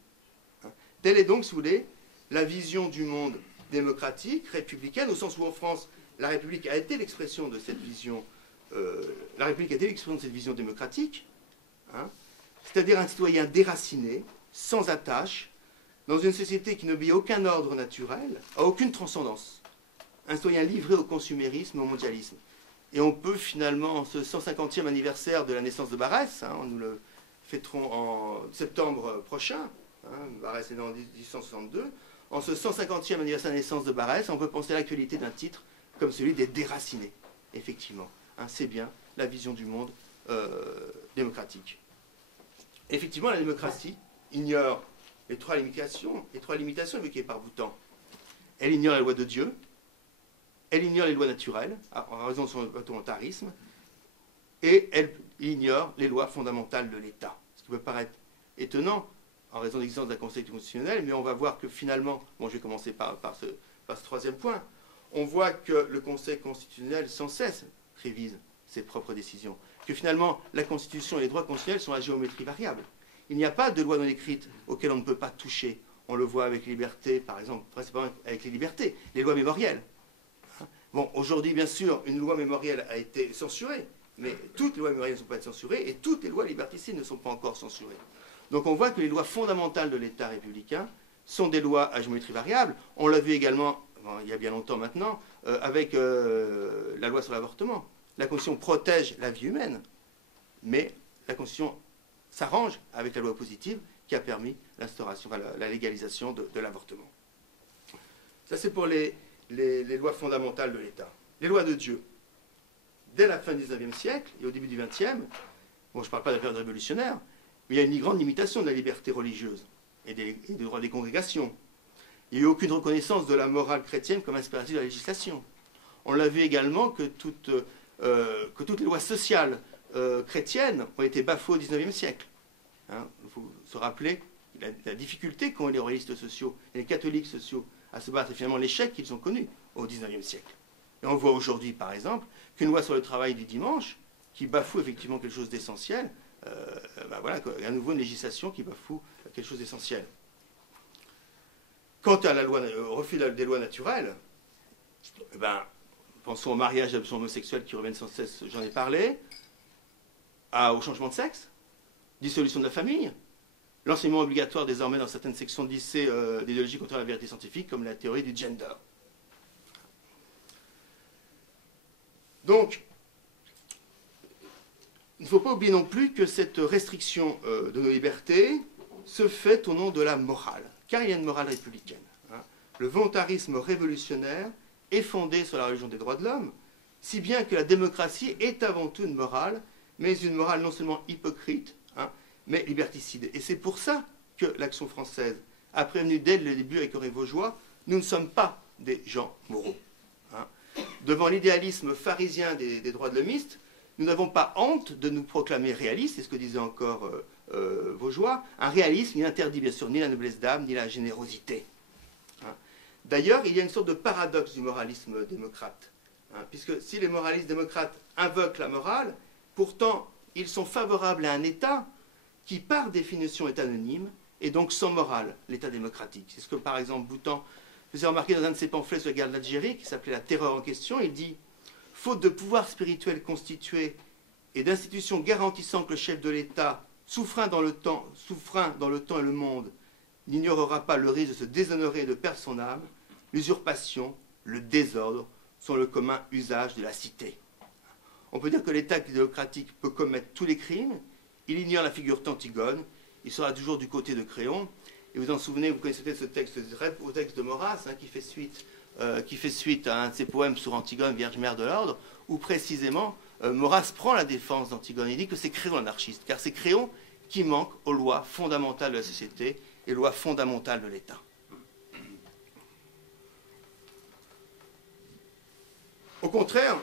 Telle est donc, si vous voulez, la vision du monde démocratique, républicaine, au sens où en France, la République a été l'expression de cette vision, démocratique, c'est-à-dire un citoyen déraciné, sans attache, dans une société qui n'obéit à aucun ordre naturel, à aucune transcendance. Un citoyen livré au consumérisme, au mondialisme. Et on peut finalement, en ce 150e anniversaire de la naissance de Barrès, nous le fêterons en septembre prochain, Barrès est né en 1862, en ce 150e anniversaire de la naissance de Barrès, on peut penser à l'actualité d'un titre comme celui des déracinés. Effectivement, c'est bien la vision du monde démocratique. Effectivement, la démocratie ignore les trois limitations évoquées par Boutan. Elle ignore la loi de Dieu, elle ignore les lois naturelles, en raison de son volontarisme, et elle ignore les lois fondamentales de l'État. Ce qui peut paraître étonnant, en raison de l'existence d'un Conseil constitutionnel, mais on va voir que finalement, je vais commencer par ce troisième point, on voit que le Conseil constitutionnel sans cesse révise ses propres décisions, que finalement la Constitution et les droits constitutionnels sont à géométrie variable. Il n'y a pas de loi non écrite auxquelles on ne peut pas toucher. On le voit avec les libertés, par exemple, principalement avec les libertés, les lois mémorielles. Bon, aujourd'hui, bien sûr, une loi mémorielle a été censurée, mais toutes les lois mémorielles ne sont pas censurées et toutes les lois liberticides ne sont pas encore censurées. Donc on voit que les lois fondamentales de l'État républicain sont des lois à géométrie variable. On l'a vu également, il y a bien longtemps maintenant, avec la loi sur l'avortement. La Constitution protège la vie humaine, mais la Constitution s'arrange avec la loi positive qui a permis l'instauration, la légalisation de l'avortement. Ça, c'est pour les lois fondamentales de l'État. Les lois de Dieu. Dès la fin du XIXe siècle et au début du XXe, je ne parle pas de la période révolutionnaire, mais il y a une grande limitation de la liberté religieuse et des droits des congrégations. Il n'y a eu aucune reconnaissance de la morale chrétienne comme impératif de la législation. On l'a vu également que toutes les lois sociales chrétiennes ont été bafouées au XIXe siècle. Il faut se rappeler la difficulté qu'ont les royalistes sociaux et les catholiques sociaux à se battre, et finalement l'échec qu'ils ont connu au XIXe siècle. Et on voit aujourd'hui, par exemple, qu'une loi sur le travail du dimanche, qui bafoue effectivement quelque chose d'essentiel, à nouveau une législation qui bafoue quelque chose d'essentiel. Quant à au refus des lois naturelles, pensons au mariage d'adoption homosexuelle qui reviennent sans cesse, j'en ai parlé, au changement de sexe, dissolution de la famille, l'enseignement obligatoire désormais dans certaines sections de lycée d'idéologie contre la vérité scientifique, comme la théorie du gender. Donc, il ne faut pas oublier non plus que cette restriction de nos libertés se fait au nom de la morale, car il y a une morale républicaine. Le volontarisme révolutionnaire est fondé sur la religion des droits de l'homme, si bien que la démocratie est avant tout une morale, mais une morale non seulement hypocrite, mais liberticide. Et c'est pour ça que l'Action française a prévenu dès le début avec Henri Vaugeois, nous ne sommes pas des gens moraux. Devant l'idéalisme pharisien des droits de l'homiste, nous n'avons pas honte de nous proclamer réalistes, c'est ce que disait encore Vaugeois, un réalisme qui n'interdit bien sûr ni la noblesse d'âme, ni la générosité. D'ailleurs, il y a une sorte de paradoxe du moralisme démocrate, puisque si les moralistes démocrates invoquent la morale, pourtant ils sont favorables à un État qui, par définition, est anonyme, et donc sans morale, l'État démocratique. C'est ce que, par exemple, Boutan faisait remarquer dans un de ses pamphlets sur la guerre d'Algérie, qui s'appelait La terreur en question. Il dit « Faute de pouvoir spirituel constitué et d'institutions garantissant que le chef de l'État, souffrant dans le temps et le monde, n'ignorera pas le risque de se déshonorer et de perdre son âme. L'usurpation, le désordre sont le commun usage de la cité. On peut dire que l'État démocratique peut commettre tous les crimes. Il ignore la figure d'Antigone. Il sera toujours du côté de Créon. Et vous en souvenez, vous connaissez peut-être ce texte, au texte de Maurras, hein, qui fait suite à un de ses poèmes sur Antigone, Vierge Mère de l'Ordre, où précisément Maurras prend la défense d'Antigone. Il dit que c'est Créon l'anarchiste, car c'est Créon qui manque aux lois fondamentales de la société et aux lois fondamentales de l'État. Au contraire,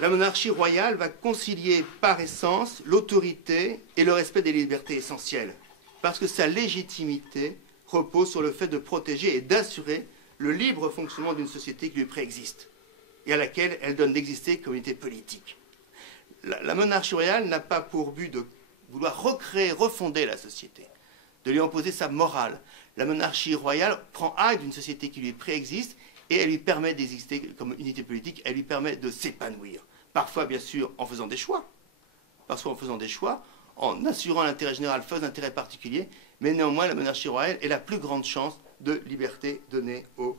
la monarchie royale va concilier par essence l'autorité et le respect des libertés essentielles, parce que sa légitimité repose sur le fait de protéger et d'assurer le libre fonctionnement d'une société qui lui préexiste et à laquelle elle donne d'exister comme unité politique. La monarchie royale n'a pas pour but de vouloir recréer, refonder la société, de lui imposer sa morale. La monarchie royale prend acte d'une société qui lui préexiste et elle lui permet d'exister comme unité politique, elle lui permet de s'épanouir. Parfois, bien sûr, en faisant des choix. Parfois en faisant des choix, en assurant l'intérêt général face à l'intérêt particulier, mais néanmoins, la monarchie royale est la plus grande chance de liberté donnée aux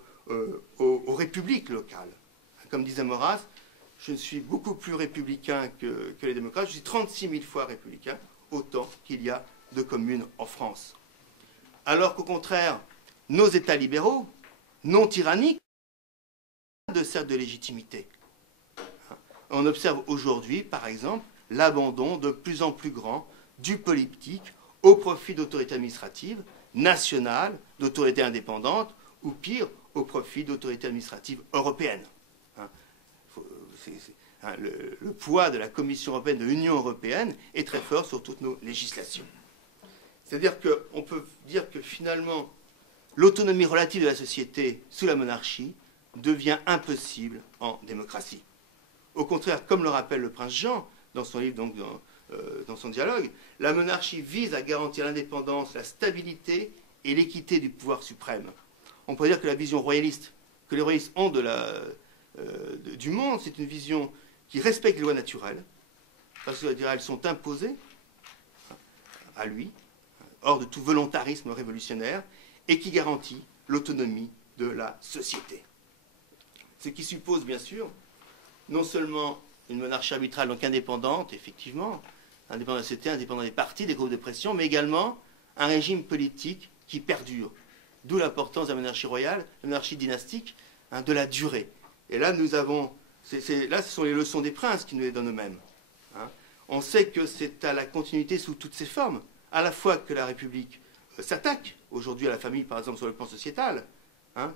républiques locales. Comme disait Maurras, je suis beaucoup plus républicain que les démocrates, je suis 36 000 fois républicain, autant qu'il y a de communes en France. Alors qu'au contraire, nos États libéraux, non tyranniques, de cercle de légitimité. On observe aujourd'hui, par exemple, l'abandon de plus en plus grand du politique au profit d'autorités administratives nationales, d'autorités indépendantes, ou pire, au profit d'autorités administratives européennes. Le poids de la Commission européenne, de l'Union européenne, est très fort sur toutes nos législations. C'est-à-dire qu'on peut dire que finalement, l'autonomie relative de la société sous la monarchie devient impossible en démocratie. Au contraire, comme le rappelle le prince Jean dans son livre, donc dans son dialogue, la monarchie vise à garantir l'indépendance, la stabilité et l'équité du pouvoir suprême. On pourrait dire que la vision royaliste que les royalistes ont du monde, c'est une vision qui respecte les lois naturelles, parce qu'elles sont imposées à lui, hors de tout volontarisme révolutionnaire, et qui garantit l'autonomie de la société. Ce qui suppose, bien sûr, non seulement une monarchie arbitrale, donc indépendante, effectivement, indépendante de la société, indépendante des partis, des groupes de pression, mais également un régime politique qui perdure. D'où l'importance de la monarchie royale, la monarchie dynastique, de la durée. Et là, nous avons... là, ce sont les leçons des princes qui nous les donnent eux-mêmes. On sait que c'est à la continuité sous toutes ses formes, à la fois que la République s'attaque aujourd'hui à la famille, par exemple, sur le plan sociétal,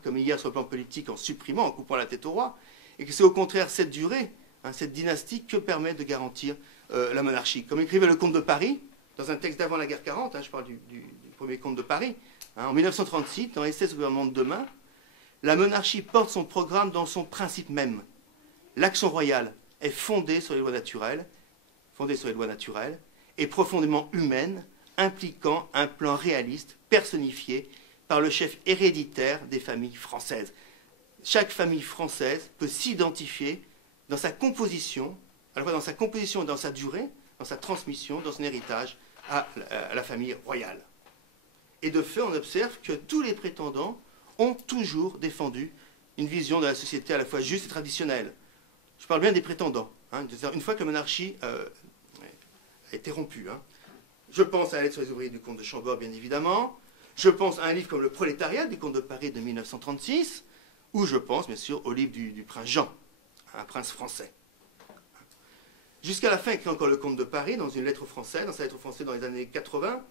comme hier sur le plan politique, en supprimant, en coupant la tête au roi, et que c'est au contraire cette durée, cette dynastie, que permet de garantir la monarchie. Comme écrivait le comte de Paris, dans un texte d'avant la guerre 40, je parle du premier comte de Paris, en 1936, dans Essai sur le gouvernement de demain, la monarchie porte son programme dans son principe même. L'action royale est fondée sur les lois naturelles, et profondément humaine, impliquant un plan réaliste, personnifié par le chef héréditaire des familles françaises. Chaque famille française peut s'identifier dans sa composition, à la fois dans sa composition et dans sa durée, dans sa transmission, dans son héritage à la famille royale. Et de fait, on observe que tous les prétendants ont toujours défendu une vision de la société à la fois juste et traditionnelle. Je parle bien des prétendants. Une fois que la monarchie a été rompue. Je pense à la lettre sur les ouvriers du comte de Chambord, bien évidemment. Je pense à un livre comme Le Prolétariat du comte de Paris de 1936, ou je pense, bien sûr, au livre du prince Jean, un prince français. Jusqu'à la fin, écrit encore le comte de Paris, dans une lettre française, dans sa lettre française dans les années 80,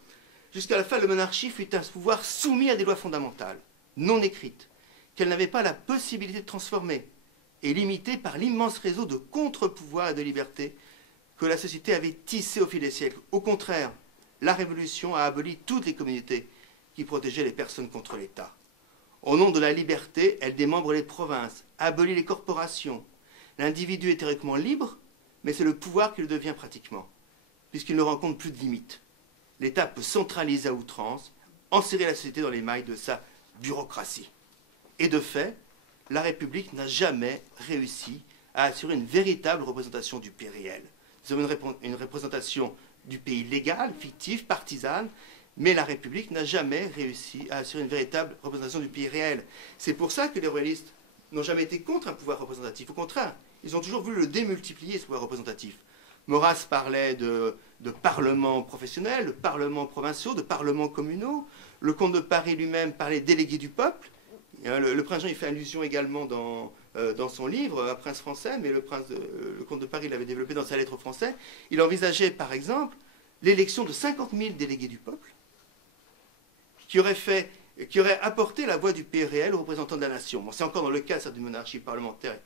jusqu'à la fin, la monarchie fut un pouvoir soumis à des lois fondamentales, non écrites, qu'elle n'avait pas la possibilité de transformer, et limitée par l'immense réseau de contre-pouvoirs et de libertés que la société avait tissé au fil des siècles. Au contraire, la Révolution a aboli toutes les communautés qui protégeaient les personnes contre l'État. Au nom de la liberté, elle démembre les provinces, abolit les corporations. L'individu est théoriquement libre, mais c'est le pouvoir qui le devient pratiquement, puisqu'il ne rencontre plus de limites. L'État peut centraliser à outrance, enserrer la société dans les mailles de sa bureaucratie. Et de fait, la République n'a jamais réussi à assurer une véritable représentation du pays réel. Nous avons une représentation du pays légal, fictif, partisane, Mais la République n'a jamais réussi à assurer une véritable représentation du pays réel. C'est pour ça que les royalistes n'ont jamais été contre un pouvoir représentatif. Au contraire, ils ont toujours voulu le démultiplier, ce pouvoir représentatif. Maurras parlait de parlements professionnels, de parlements provinciaux, de parlements communaux. Le comte de Paris lui-même parlait délégué du peuple. Le prince Jean, il fait allusion également dans son livre, Un prince français, mais le comte de Paris l'avait développé dans sa lettre aux Français. Il envisageait, par exemple, l'élection de 50 000 délégués du peuple qui aurait apporté la voix du pays réel aux représentants de la nation. Bon, c'est encore dans le cas d'une monarchie parlementaire,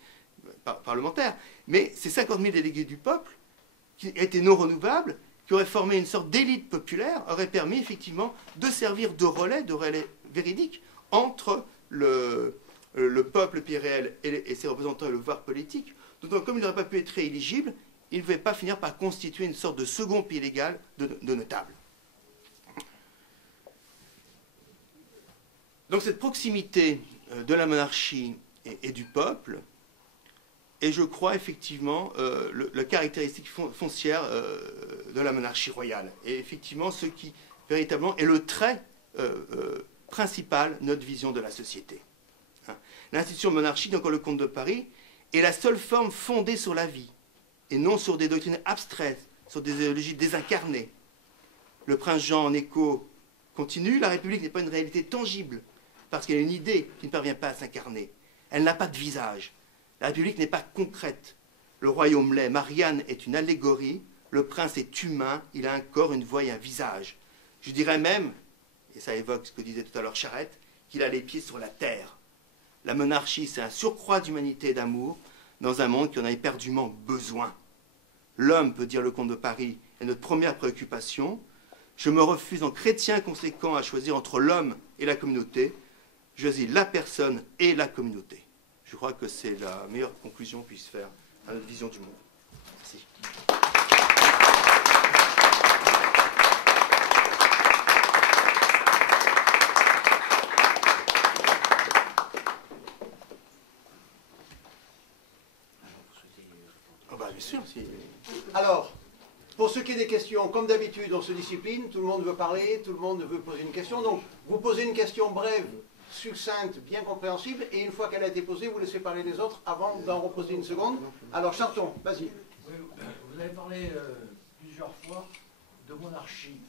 mais ces 50 000 délégués du peuple, qui étaient non renouvelables, qui auraient formé une sorte d'élite populaire, auraient permis effectivement de servir de relais véridique entre le peuple, le pays réel et ses représentants et le pouvoir politique. D'autant que comme il n'aurait pas pu être rééligible, il ne pouvait pas finir par constituer une sorte de second pays légal de notable. Donc cette proximité de la monarchie et du peuple est, je crois, effectivement, la caractéristique foncière de la monarchie royale. Et effectivement, ce qui, véritablement, est le trait principal de notre vision de la société. Hein. L'institution monarchique, donc le comte de Paris, est la seule forme fondée sur la vie, et non sur des doctrines abstraites, sur des idéologies désincarnées. Le prince Jean en écho continue, la République n'est pas une réalité tangible, parce qu'elle est une idée qui ne parvient pas à s'incarner. Elle n'a pas de visage. La République n'est pas concrète. Le royaume l'est. Marianne est une allégorie. Le prince est humain. Il a un corps, une voix et un visage. Je dirais même, et ça évoque ce que disait tout à l'heure Charette, qu'il a les pieds sur la terre. La monarchie, c'est un surcroît d'humanité et d'amour dans un monde qui en a éperdument besoin. L'homme, peut dire le comte de Paris, est notre première préoccupation. Je me refuse en chrétien conséquent à choisir entre l'homme et la communauté. Je choisis la personne et la communauté. Je crois que c'est la meilleure conclusion qu'on puisse faire à notre vision du monde. Merci. Oh bah, bien sûr. Si... Alors, pour ce qui est des questions, comme d'habitude, on se discipline, tout le monde veut parler, tout le monde veut poser une question. Donc, vous posez une question brève, succincte, bien compréhensible, et une fois qu'elle a été posée, vous laissez parler les autres avant d'en reposer une seconde. Alors, Charton, vas-y. Oui, vous avez parlé plusieurs fois de monarchie,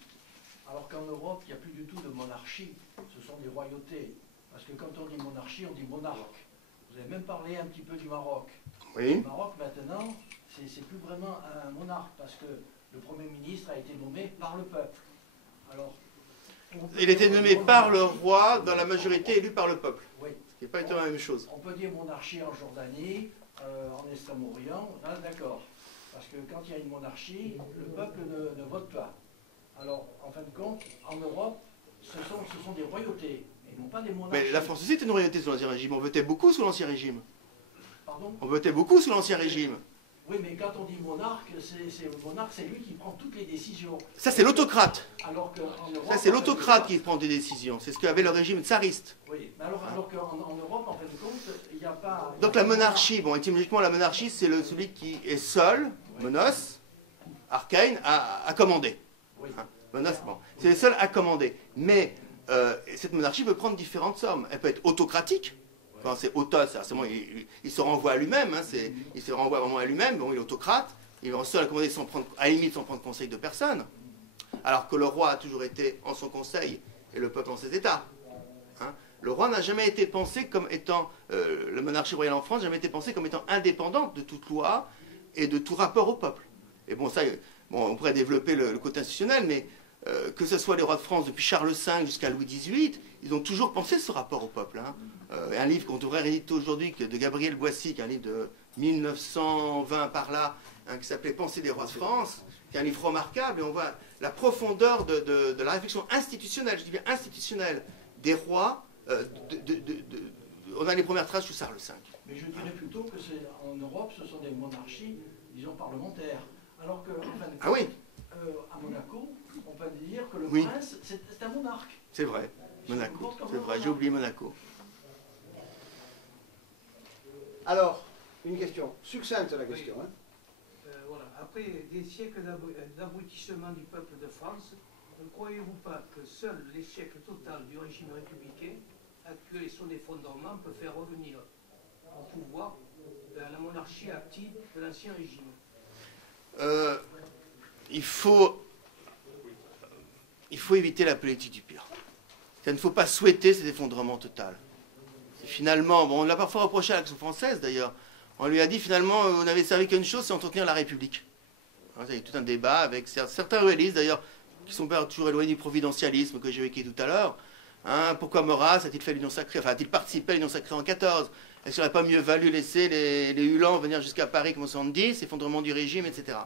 alors qu'en Europe, il n'y a plus du tout de monarchie, ce sont des royautés. Parce que quand on dit monarchie, on dit monarque. Vous avez même parlé un petit peu du Maroc. Oui. Le Maroc, maintenant, c'est plus vraiment un monarque, parce que le Premier ministre a été nommé par le peuple. Alors, il était nommé par le roi dans la majorité élue par le peuple. oui. Ce qui n'est pas du tout la même chose. On peut dire monarchie en Jordanie, en Extrême-Orient, d'accord. Parce que quand il y a une monarchie, le peuple ne vote pas. Alors, en fin de compte, en Europe, ce sont des royautés, et non pas des monarchies. Mais la France aussi était une royauté sous l'Ancien Régime. On votait beaucoup sous l'Ancien Régime. Pardon ? On votait beaucoup sous l'Ancien Régime. Oui, mais quand on dit monarque, le monarque, c'est lui qui prend toutes les décisions. Ça, c'est l'autocrate. Alors qu'en Europe... Ça, c'est l'autocrate qui prend des décisions. C'est ce qu'avait le régime tsariste. Oui, mais alors qu'en Europe, en fin de compte, il n'y a pas... Donc la monarchie, bon, étymologiquement, la monarchie, c'est celui qui est seul, monos, arcane, à commander. Oui. Hein, monos, bon, c'est le seul à commander. Mais cette monarchie peut prendre différentes formes. Elle peut être autocratique. Quand c'est autos, il se renvoie à lui-même, hein, il se renvoie vraiment à lui-même, bon, il est autocrate, il est seul à commander à la limite sans prendre conseil de personne. Alors que le roi a toujours été en son conseil et le peuple en ses états. Hein. Le roi n'a jamais été pensé comme étant, la monarchie royale en France n'a jamais été pensée comme étant indépendante de toute loi et de tout rapport au peuple. Et bon, ça, bon, on pourrait développer le côté institutionnel, mais que ce soit les rois de France depuis Charles V jusqu'à Louis XVIII, ils ont toujours pensé ce rapport au peuple. Hein. Un livre qu'on devrait rééditer aujourd'hui de Gabriel Boissy, qui est un livre de 1920 par là, hein, qui s'appelait Pensée des rois de France, qui est un livre remarquable, et on voit la profondeur de la réflexion institutionnelle, je dis bien institutionnelle, des rois. On a les premières traces sous Charles V. Mais je dirais plutôt que en Europe, ce sont des monarchies, disons, parlementaires. Alors qu'en fin de compte, Ah oui. À Monaco, on peut dire que le Oui. prince, c'est un monarque. C'est vrai, Monaco, c'est vrai, j'ai oublié Monaco. Alors, une question. Succincte la question. Hein. Voilà. Après des siècles d'abrutissement du peuple de France, ne croyez-vous pas que seul l'échec total du régime républicain actuel et son effondrement peut faire revenir au pouvoir la monarchie active de l'ancien régime? Il faut éviter la politique du pire. Il ne faut pas souhaiter cet effondrement total. Et finalement, bon, on l'a parfois reproché à l'Action française d'ailleurs. On lui a dit finalement, on n'avait servi qu'une chose, c'est entretenir la République. Il y a eu tout un débat avec certains royalistes d'ailleurs, qui sont pas toujours éloignés du providentialisme que j'ai évoqué tout à l'heure. Hein, pourquoi Maurras a-t-il fait l'Union sacrée, enfin a-t-il participé à l'Union sacrée en 14? Est-ce qu'il n'aurait pas mieux valu laisser les Hulans venir jusqu'à Paris comme en 70, effondrement du régime, etc.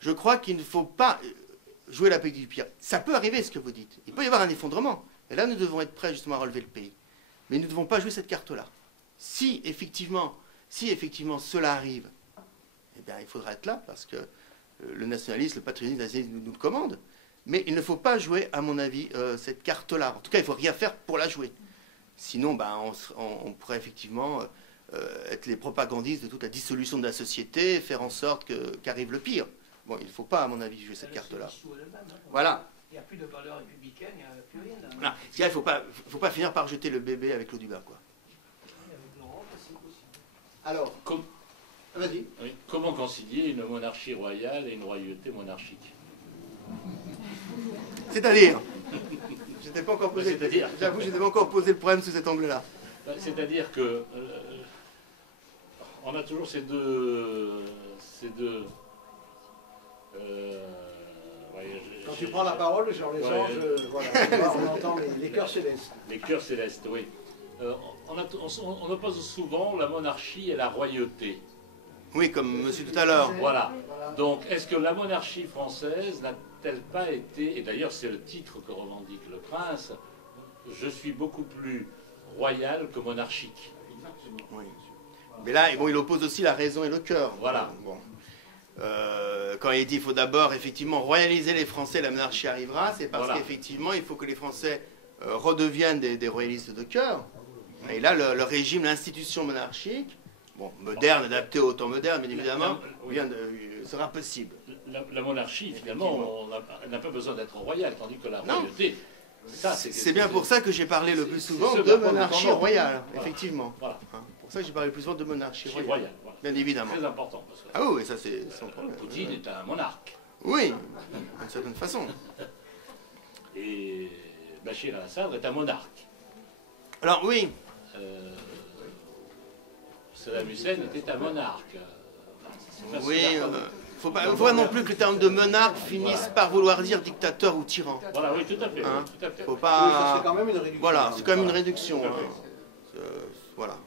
Je crois qu'il ne faut pas jouer la politique du pire. Ça peut arriver ce que vous dites. Il peut y avoir un effondrement. Et là, nous devons être prêts justement à relever le pays. Mais nous ne devons pas jouer cette carte-là. Si effectivement cela arrive, eh bien, il faudra être là parce que le nationalisme, le patriotisme nous le commande. Mais il ne faut pas jouer, à mon avis, cette carte-là. En tout cas, il ne faut rien faire pour la jouer. Sinon, ben, on pourrait effectivement être les propagandistes de toute la dissolution de la société et faire en sorte qu'arrive le pire. Bon, il ne faut pas, à mon avis, jouer cette carte-là. Voilà. Il n'y a plus de valeur républicaine, il n'y a plus rien. Voilà. Il ne faut pas finir par jeter le bébé avec l'eau du bain, quoi. Alors, vas-y. Oui. Comment concilier une monarchie royale et une royauté monarchique? C'est-à-dire j'étais pas encore posé. C'est-à-dire J'avoue, je n'ai pas encore posé le problème sous cet angle-là. C'est-à-dire que on a toujours ces deux. Quand tu prends la parole, genre les anges, voilà, on entend les cœurs célestes. Les cœurs célestes, oui. On oppose souvent la monarchie et la royauté. Oui, comme monsieur tout à l'heure. Voilà. Donc, est-ce que la monarchie française n'a-t-elle pas été, et d'ailleurs c'est le titre que revendique le prince, je suis beaucoup plus royal que monarchique. Oui. Mais là, bon, il oppose aussi la raison et le cœur. Voilà. Bon. Quand il dit qu'il faut d'abord effectivement royaliser les Français, la monarchie arrivera, c'est parce qu'effectivement il faut que les Français redeviennent des royalistes de cœur. Et là, le régime, l'institution monarchique, bon, moderne, adaptée au temps moderne, bien évidemment, sera possible. La monarchie, finalement, on n'a pas besoin d'être royal, tandis que la royauté, c'est bien pour ça que j'ai parlé le plus souvent de monarchie royale, effectivement. Voilà. Pour ça que j'ai parlé le plus souvent de monarchie royale. Voilà. Bien évidemment. C'est très important. Parce que ah oui, ça c'est sans problème. Poutine est un monarque. Oui, d'une certaine façon. Et Bachir el-Assad est un monarque. Alors oui. Saddam Hussein était un monarque. Oui, faut pas non plus que le terme de monarque finisse par vouloir dire dictateur ou tyran. Voilà, oui, tout à fait. Hein, tout à fait. faut pas... Oui, ça, c'est quand même une réduction. Voilà, c'est quand même une réduction. Hein. Voilà.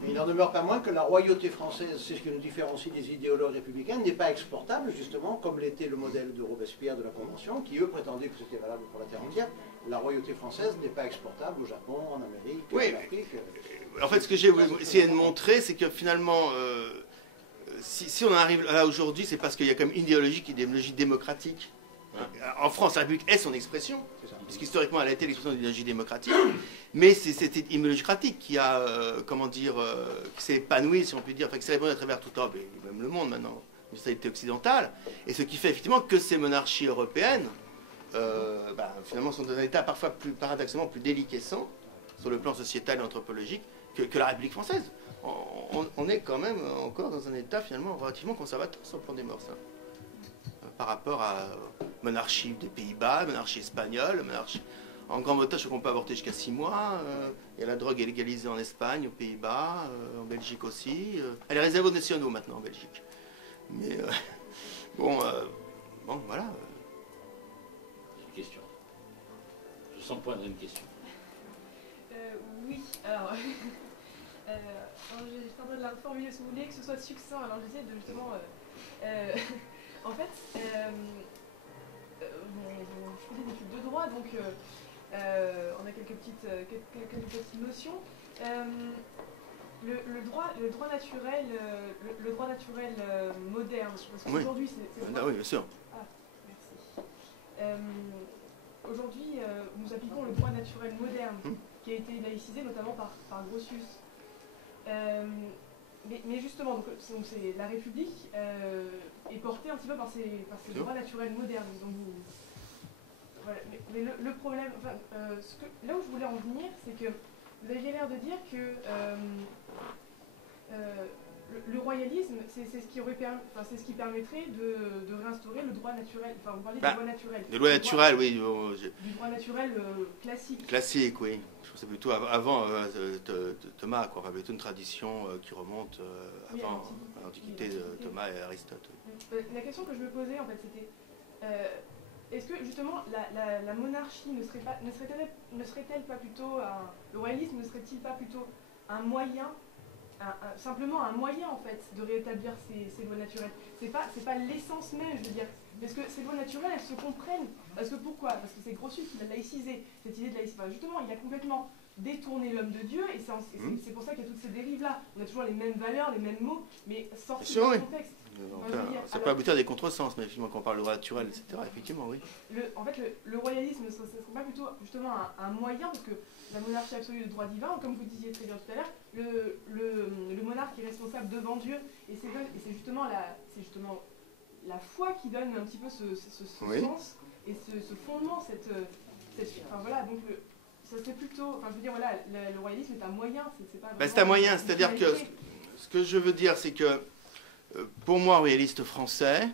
Mais il n'en demeure pas moins que la royauté française, c'est ce qui nous différencie des idéologues républicains, n'est pas exportable, justement, comme l'était le modèle de Robespierre de la Convention, qui eux prétendaient que c'était valable pour la terre entière. La royauté française n'est pas exportable au Japon, en Amérique, en Afrique. En fait, ce que j'ai essayé de montrer, c'est que finalement, si on en arrive là aujourd'hui, c'est parce qu'il y a comme une idéologie qui est une idéologie démocratique. En France, la République est son expression, puisqu'historiquement elle a été l'expression d'une idéologie démocratique, mais c'est cette idéologie démocratique qui a, qui s'est épanouie, si on peut dire, enfin qui s'est répandue à travers tout le temps, et même le monde maintenant, une société occidentale, et ce qui fait effectivement que ces monarchies européennes, finalement, sont dans un état parfois paradoxalement plus déliquescent, sur le plan sociétal et anthropologique, que la République française. On est quand même encore dans un état finalement relativement conservateur sur le plan des mœurs. Par rapport à monarchie des Pays-Bas, monarchie espagnole, monarchie... En Grande-Bretagne, je crois qu'on peut avorter jusqu'à 6 mois. Et la drogue est légalisée en Espagne, aux Pays-Bas, en Belgique aussi. Elle est réservée aux nationaux maintenant en Belgique. Mais bon, voilà. Une question. Je sens poindre une question. Oui, alors... j'étais en train de la reformuler si vous voulez, que ce soit succinct. Alors j'essaie de justement... en fait, je fais des études de droit, donc on a quelques petites notions. Le droit naturel moderne, parce qu'aujourd'hui c'est... Oui, bien sûr. Ah, merci. Aujourd'hui, nous appliquons le droit naturel moderne, qui a été laïcisé notamment par Grotius. Mais justement, donc, la République est portée un petit peu par ces droits naturels modernes. Donc Voilà, mais le problème, enfin, là où je voulais en venir, c'est que vous aviez l'air de dire que le royalisme, c'est ce qui permettrait de réinstaurer le droit naturel. Enfin, vous parlez de loi naturelle. De loi naturelle, oui. Du droit naturel classique. Classique, oui. Je pense que c'est plutôt avant Thomas, quoi. Enfin, plutôt une tradition qui remonte avant l'Antiquité de Thomas et Aristote. Oui. La question que je me posais, en fait, c'était est-ce que justement la monarchie ne serait-elle pas plutôt le royalisme ne serait-il pas plutôt un moyen, simplement un moyen en fait de rétablir ces lois naturelles? C'est pas l'essence même, je veux dire, parce que ces lois naturelles elles se comprennent. Parce que pourquoi? Parce que c'est Grotius qui l'a laïcisé, cette idée de laïcité. Enfin, justement, il a complètement détourné l'homme de Dieu et c'est pour ça qu'il y a toutes ces dérives là. On a toujours les mêmes valeurs, les mêmes mots, mais sortis du contexte. Ça peut aboutir à des contresens, mais effectivement, quand on parle de loi naturelle, etc., effectivement, oui. En fait, le royalisme, ce ne serait pas plutôt justement un moyen, parce que la monarchie absolue de droit divin, comme vous disiez très bien tout à l'heure, le monarque est responsable devant Dieu, et c'est justement la foi qui donne un petit peu ce sens et ce fondement, enfin voilà, donc ça serait plutôt, enfin je veux dire, voilà, le royalisme est un moyen, c'est pas... C'est un moyen, c'est-à-dire que ce que je veux dire, c'est que pour moi, royaliste français,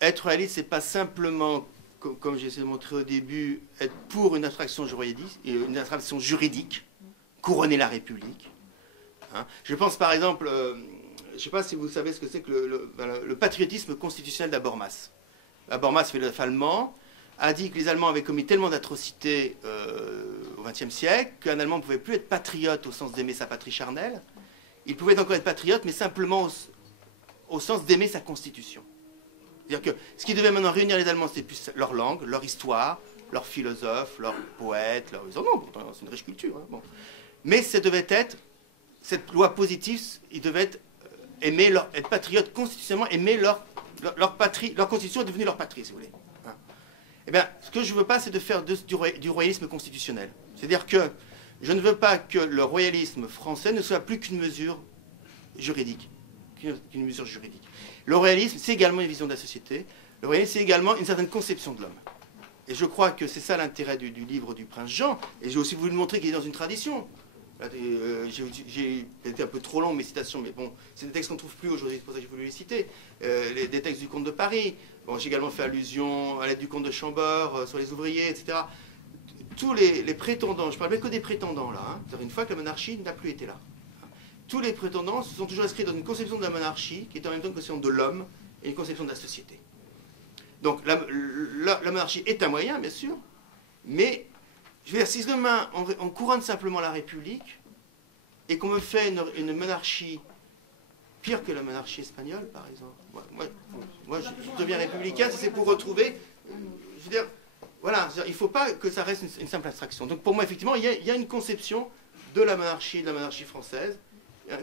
être royaliste, c'est pas simplement, comme j'ai essayé de montrer au début, être pour une attraction juridique, couronner la République. Hein. Je pense par exemple, je ne sais pas si vous savez ce que c'est que le patriotisme constitutionnel d'Habermas. Habermas, philosophe allemand, a dit que les Allemands avaient commis tellement d'atrocités au XXe siècle qu'un Allemand ne pouvait plus être patriote au sens d'aimer sa patrie charnelle. Il pouvait encore être patriote, mais simplement au sens d'aimer sa constitution. C'est-à-dire que ce qui devait maintenant réunir les Allemands, c'était plus leur langue, leur histoire, leurs philosophes, leurs poètes, ils en ont, pourtant c'est une riche culture. Hein, bon. Mais ça devait être, cette loi positive, ils devaient être patriotes constitutionnellement, aimer leur patrie, leur constitution est devenue leur patrie, si vous voulez. Hein. Eh bien, ce que je ne veux pas, c'est de faire du royalisme constitutionnel. C'est-à-dire que je ne veux pas que le royalisme français ne soit plus qu'une mesure juridique. Qu'une mesure juridique. Le royalisme, c'est également une vision de la société. Le royalisme, c'est également une certaine conception de l'homme. Et je crois que c'est ça l'intérêt du livre du prince Jean. Et j'ai aussi voulu montrer qu'il est dans une tradition. J'ai été un peu trop long, mes citations, mais bon, c'est des textes qu'on ne trouve plus aujourd'hui, c'est pour ça que j'ai voulu les citer. Des textes du comte de Paris. Bon, j'ai également fait allusion à l'aide du comte de Chambord, sur les ouvriers, etc. Tous les prétendants, je ne parle même que des prétendants, là, hein, c'est-à-dire une fois que la monarchie n'a plus été là. Tous les prétendants se sont toujours inscrits dans une conception de la monarchie qui est en même temps une conception de l'homme et une conception de la société. Donc la monarchie est un moyen, bien sûr, mais je veux dire, si demain on couronne simplement la République et qu'on me fait une monarchie pire que la monarchie espagnole, par exemple, moi je deviens républicain si c'est pour retrouver, je veux dire, voilà, il ne faut pas que ça reste une simple abstraction. Donc pour moi, effectivement, il y a une conception de la monarchie française,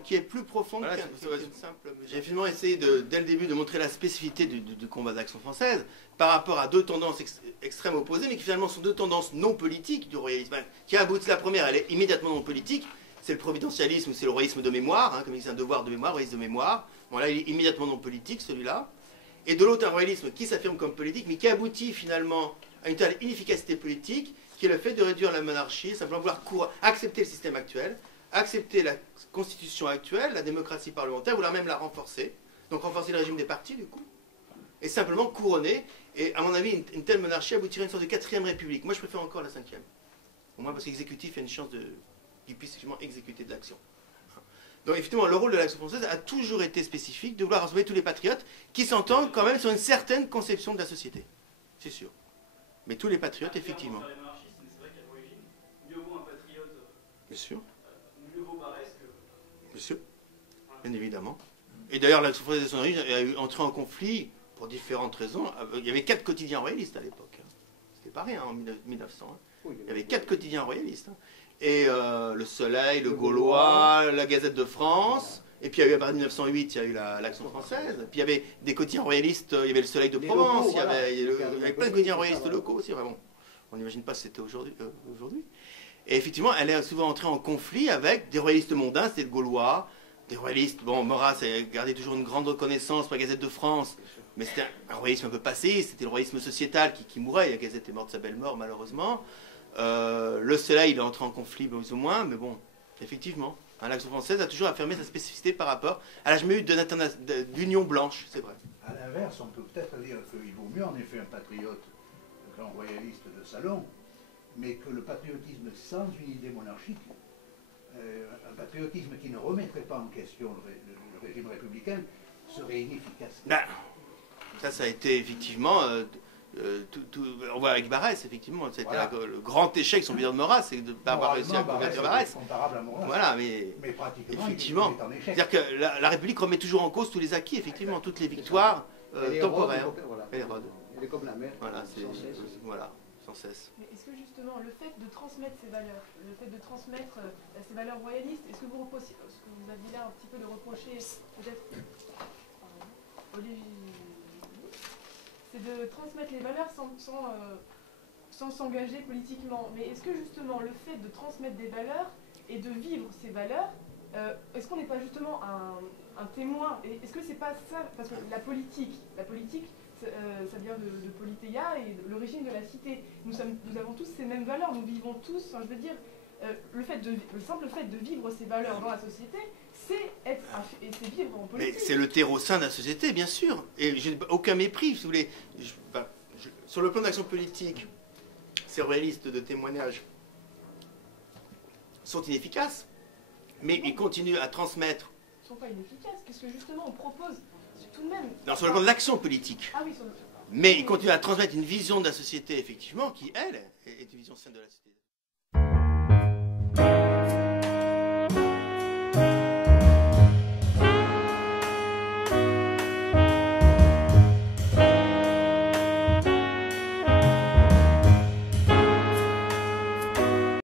qui est plus profonde qu'une simple... J'ai finalement essayé, dès le début, de montrer la spécificité du combat d'Action française par rapport à deux tendances extrêmes opposées, mais qui finalement sont deux tendances non politiques du royalisme. Qui aboutit, la première, elle est immédiatement non politique, c'est le providentialisme, c'est le royalisme de mémoire, hein, comme il dit, un devoir de mémoire, royalisme de mémoire. Bon, là, il est immédiatement non politique, celui-là. Et de l'autre, un royalisme qui s'affirme comme politique, mais qui aboutit finalement à une telle inefficacité politique, qui est le fait de réduire la monarchie, simplement vouloir accepter le système actuel, accepter la constitution actuelle, la démocratie parlementaire, vouloir même la renforcer, donc renforcer le régime des partis, du coup, et simplement couronner. Et à mon avis, une telle monarchie aboutirait à une sorte de 4e république. Moi, je préfère encore la 5e. Au moins parce que l'exécutif a une chance qu'il puisse effectivement exécuter de l'action. Donc, effectivement, le rôle de l'Action française a toujours été spécifique, de vouloir rassembler tous les patriotes qui s'entendent quand même sur une certaine conception de la société. C'est sûr. Mais tous les patriotes, effectivement. Bien sûr. Bien sûr. Bien évidemment. Et d'ailleurs, l'Action française de son origine est entrée en conflit pour différentes raisons. Il y avait 4 quotidiens royalistes à l'époque. C'était pas rien en 1900. Hein. Il y avait 4 quotidiens royalistes. Hein. Et Le Soleil, Le Gaulois, la Gazette de France. Et puis il y a eu, à partir de 1908, il y a eu l'Action française. Puis il y avait des quotidiens royalistes, il y avait Le Soleil de Provence, il y avait plein de quotidiens royalistes locaux aussi, vraiment. On n'imagine pas si c'était aujourd'hui. Et effectivement, elle est souvent entrée en conflit avec des royalistes mondains, c'était le Gaulois, des royalistes, bon, Maurras a gardé toujours une grande reconnaissance pour la Gazette de France, mais c'était un royalisme un peu passé, c'était le royalisme sociétal qui mourait. La Gazette est morte sa belle mort, malheureusement. Le Soleil, il est entré en conflit, plus ou moins, mais bon, effectivement, l'Action française a toujours affirmé sa spécificité par rapport à la JMU d'Union Blanche, c'est vrai. À l'inverse, on peut peut-être dire qu'il vaut mieux en effet un patriote, un grand royaliste de salon, mais que le patriotisme sans une idée monarchique, un patriotisme qui ne remettrait pas en question le régime républicain, serait inefficace. Ben, ça a été effectivement... on voit avec Barès, effectivement, c'était voilà. Le grand échec, son bilan de Maurras, c'est de ne pas avoir réussi à convaincre Barès. Comparable à Maurras. Voilà, mais pratiquement, effectivement, c'est-à-dire que la République remet toujours en cause tous les acquis, effectivement, toutes les victoires temporaires. Elle est comme la mer, voilà, sans cesse. Mais est-ce que justement, le fait de transmettre ces valeurs, le fait de transmettre ces valeurs royalistes, est-ce que vous reprochez, ce que vous aviez l'air un petit peu de reprocher, peut-être, c'est de transmettre les valeurs sans s'engager politiquement. Mais est-ce que justement le fait de transmettre des valeurs et de vivre ces valeurs, est-ce qu'on n'est pas justement un témoin? Est-ce que c'est pas ça? Parce que la politique ça vient de Politeia et de l'origine de la cité. Nous avons tous ces mêmes valeurs, nous vivons tous, enfin, je veux dire, le simple fait de vivre ces valeurs dans la société, c'est vivre en politique. Mais c'est le terreau sain de la société, bien sûr. Et j'ai aucun mépris, si vous voulez. Sur le plan d'action politique, ces royalistes de témoignage sont inefficaces, mais ils continuent à transmettre. Ils ne sont pas inefficaces, qu'est-ce que justement on propose tout de même. Non, sur le plan de l'action politique. Ah oui, mais ils continuent à transmettre une vision de la société, effectivement, qui, elle, est une vision saine de la société.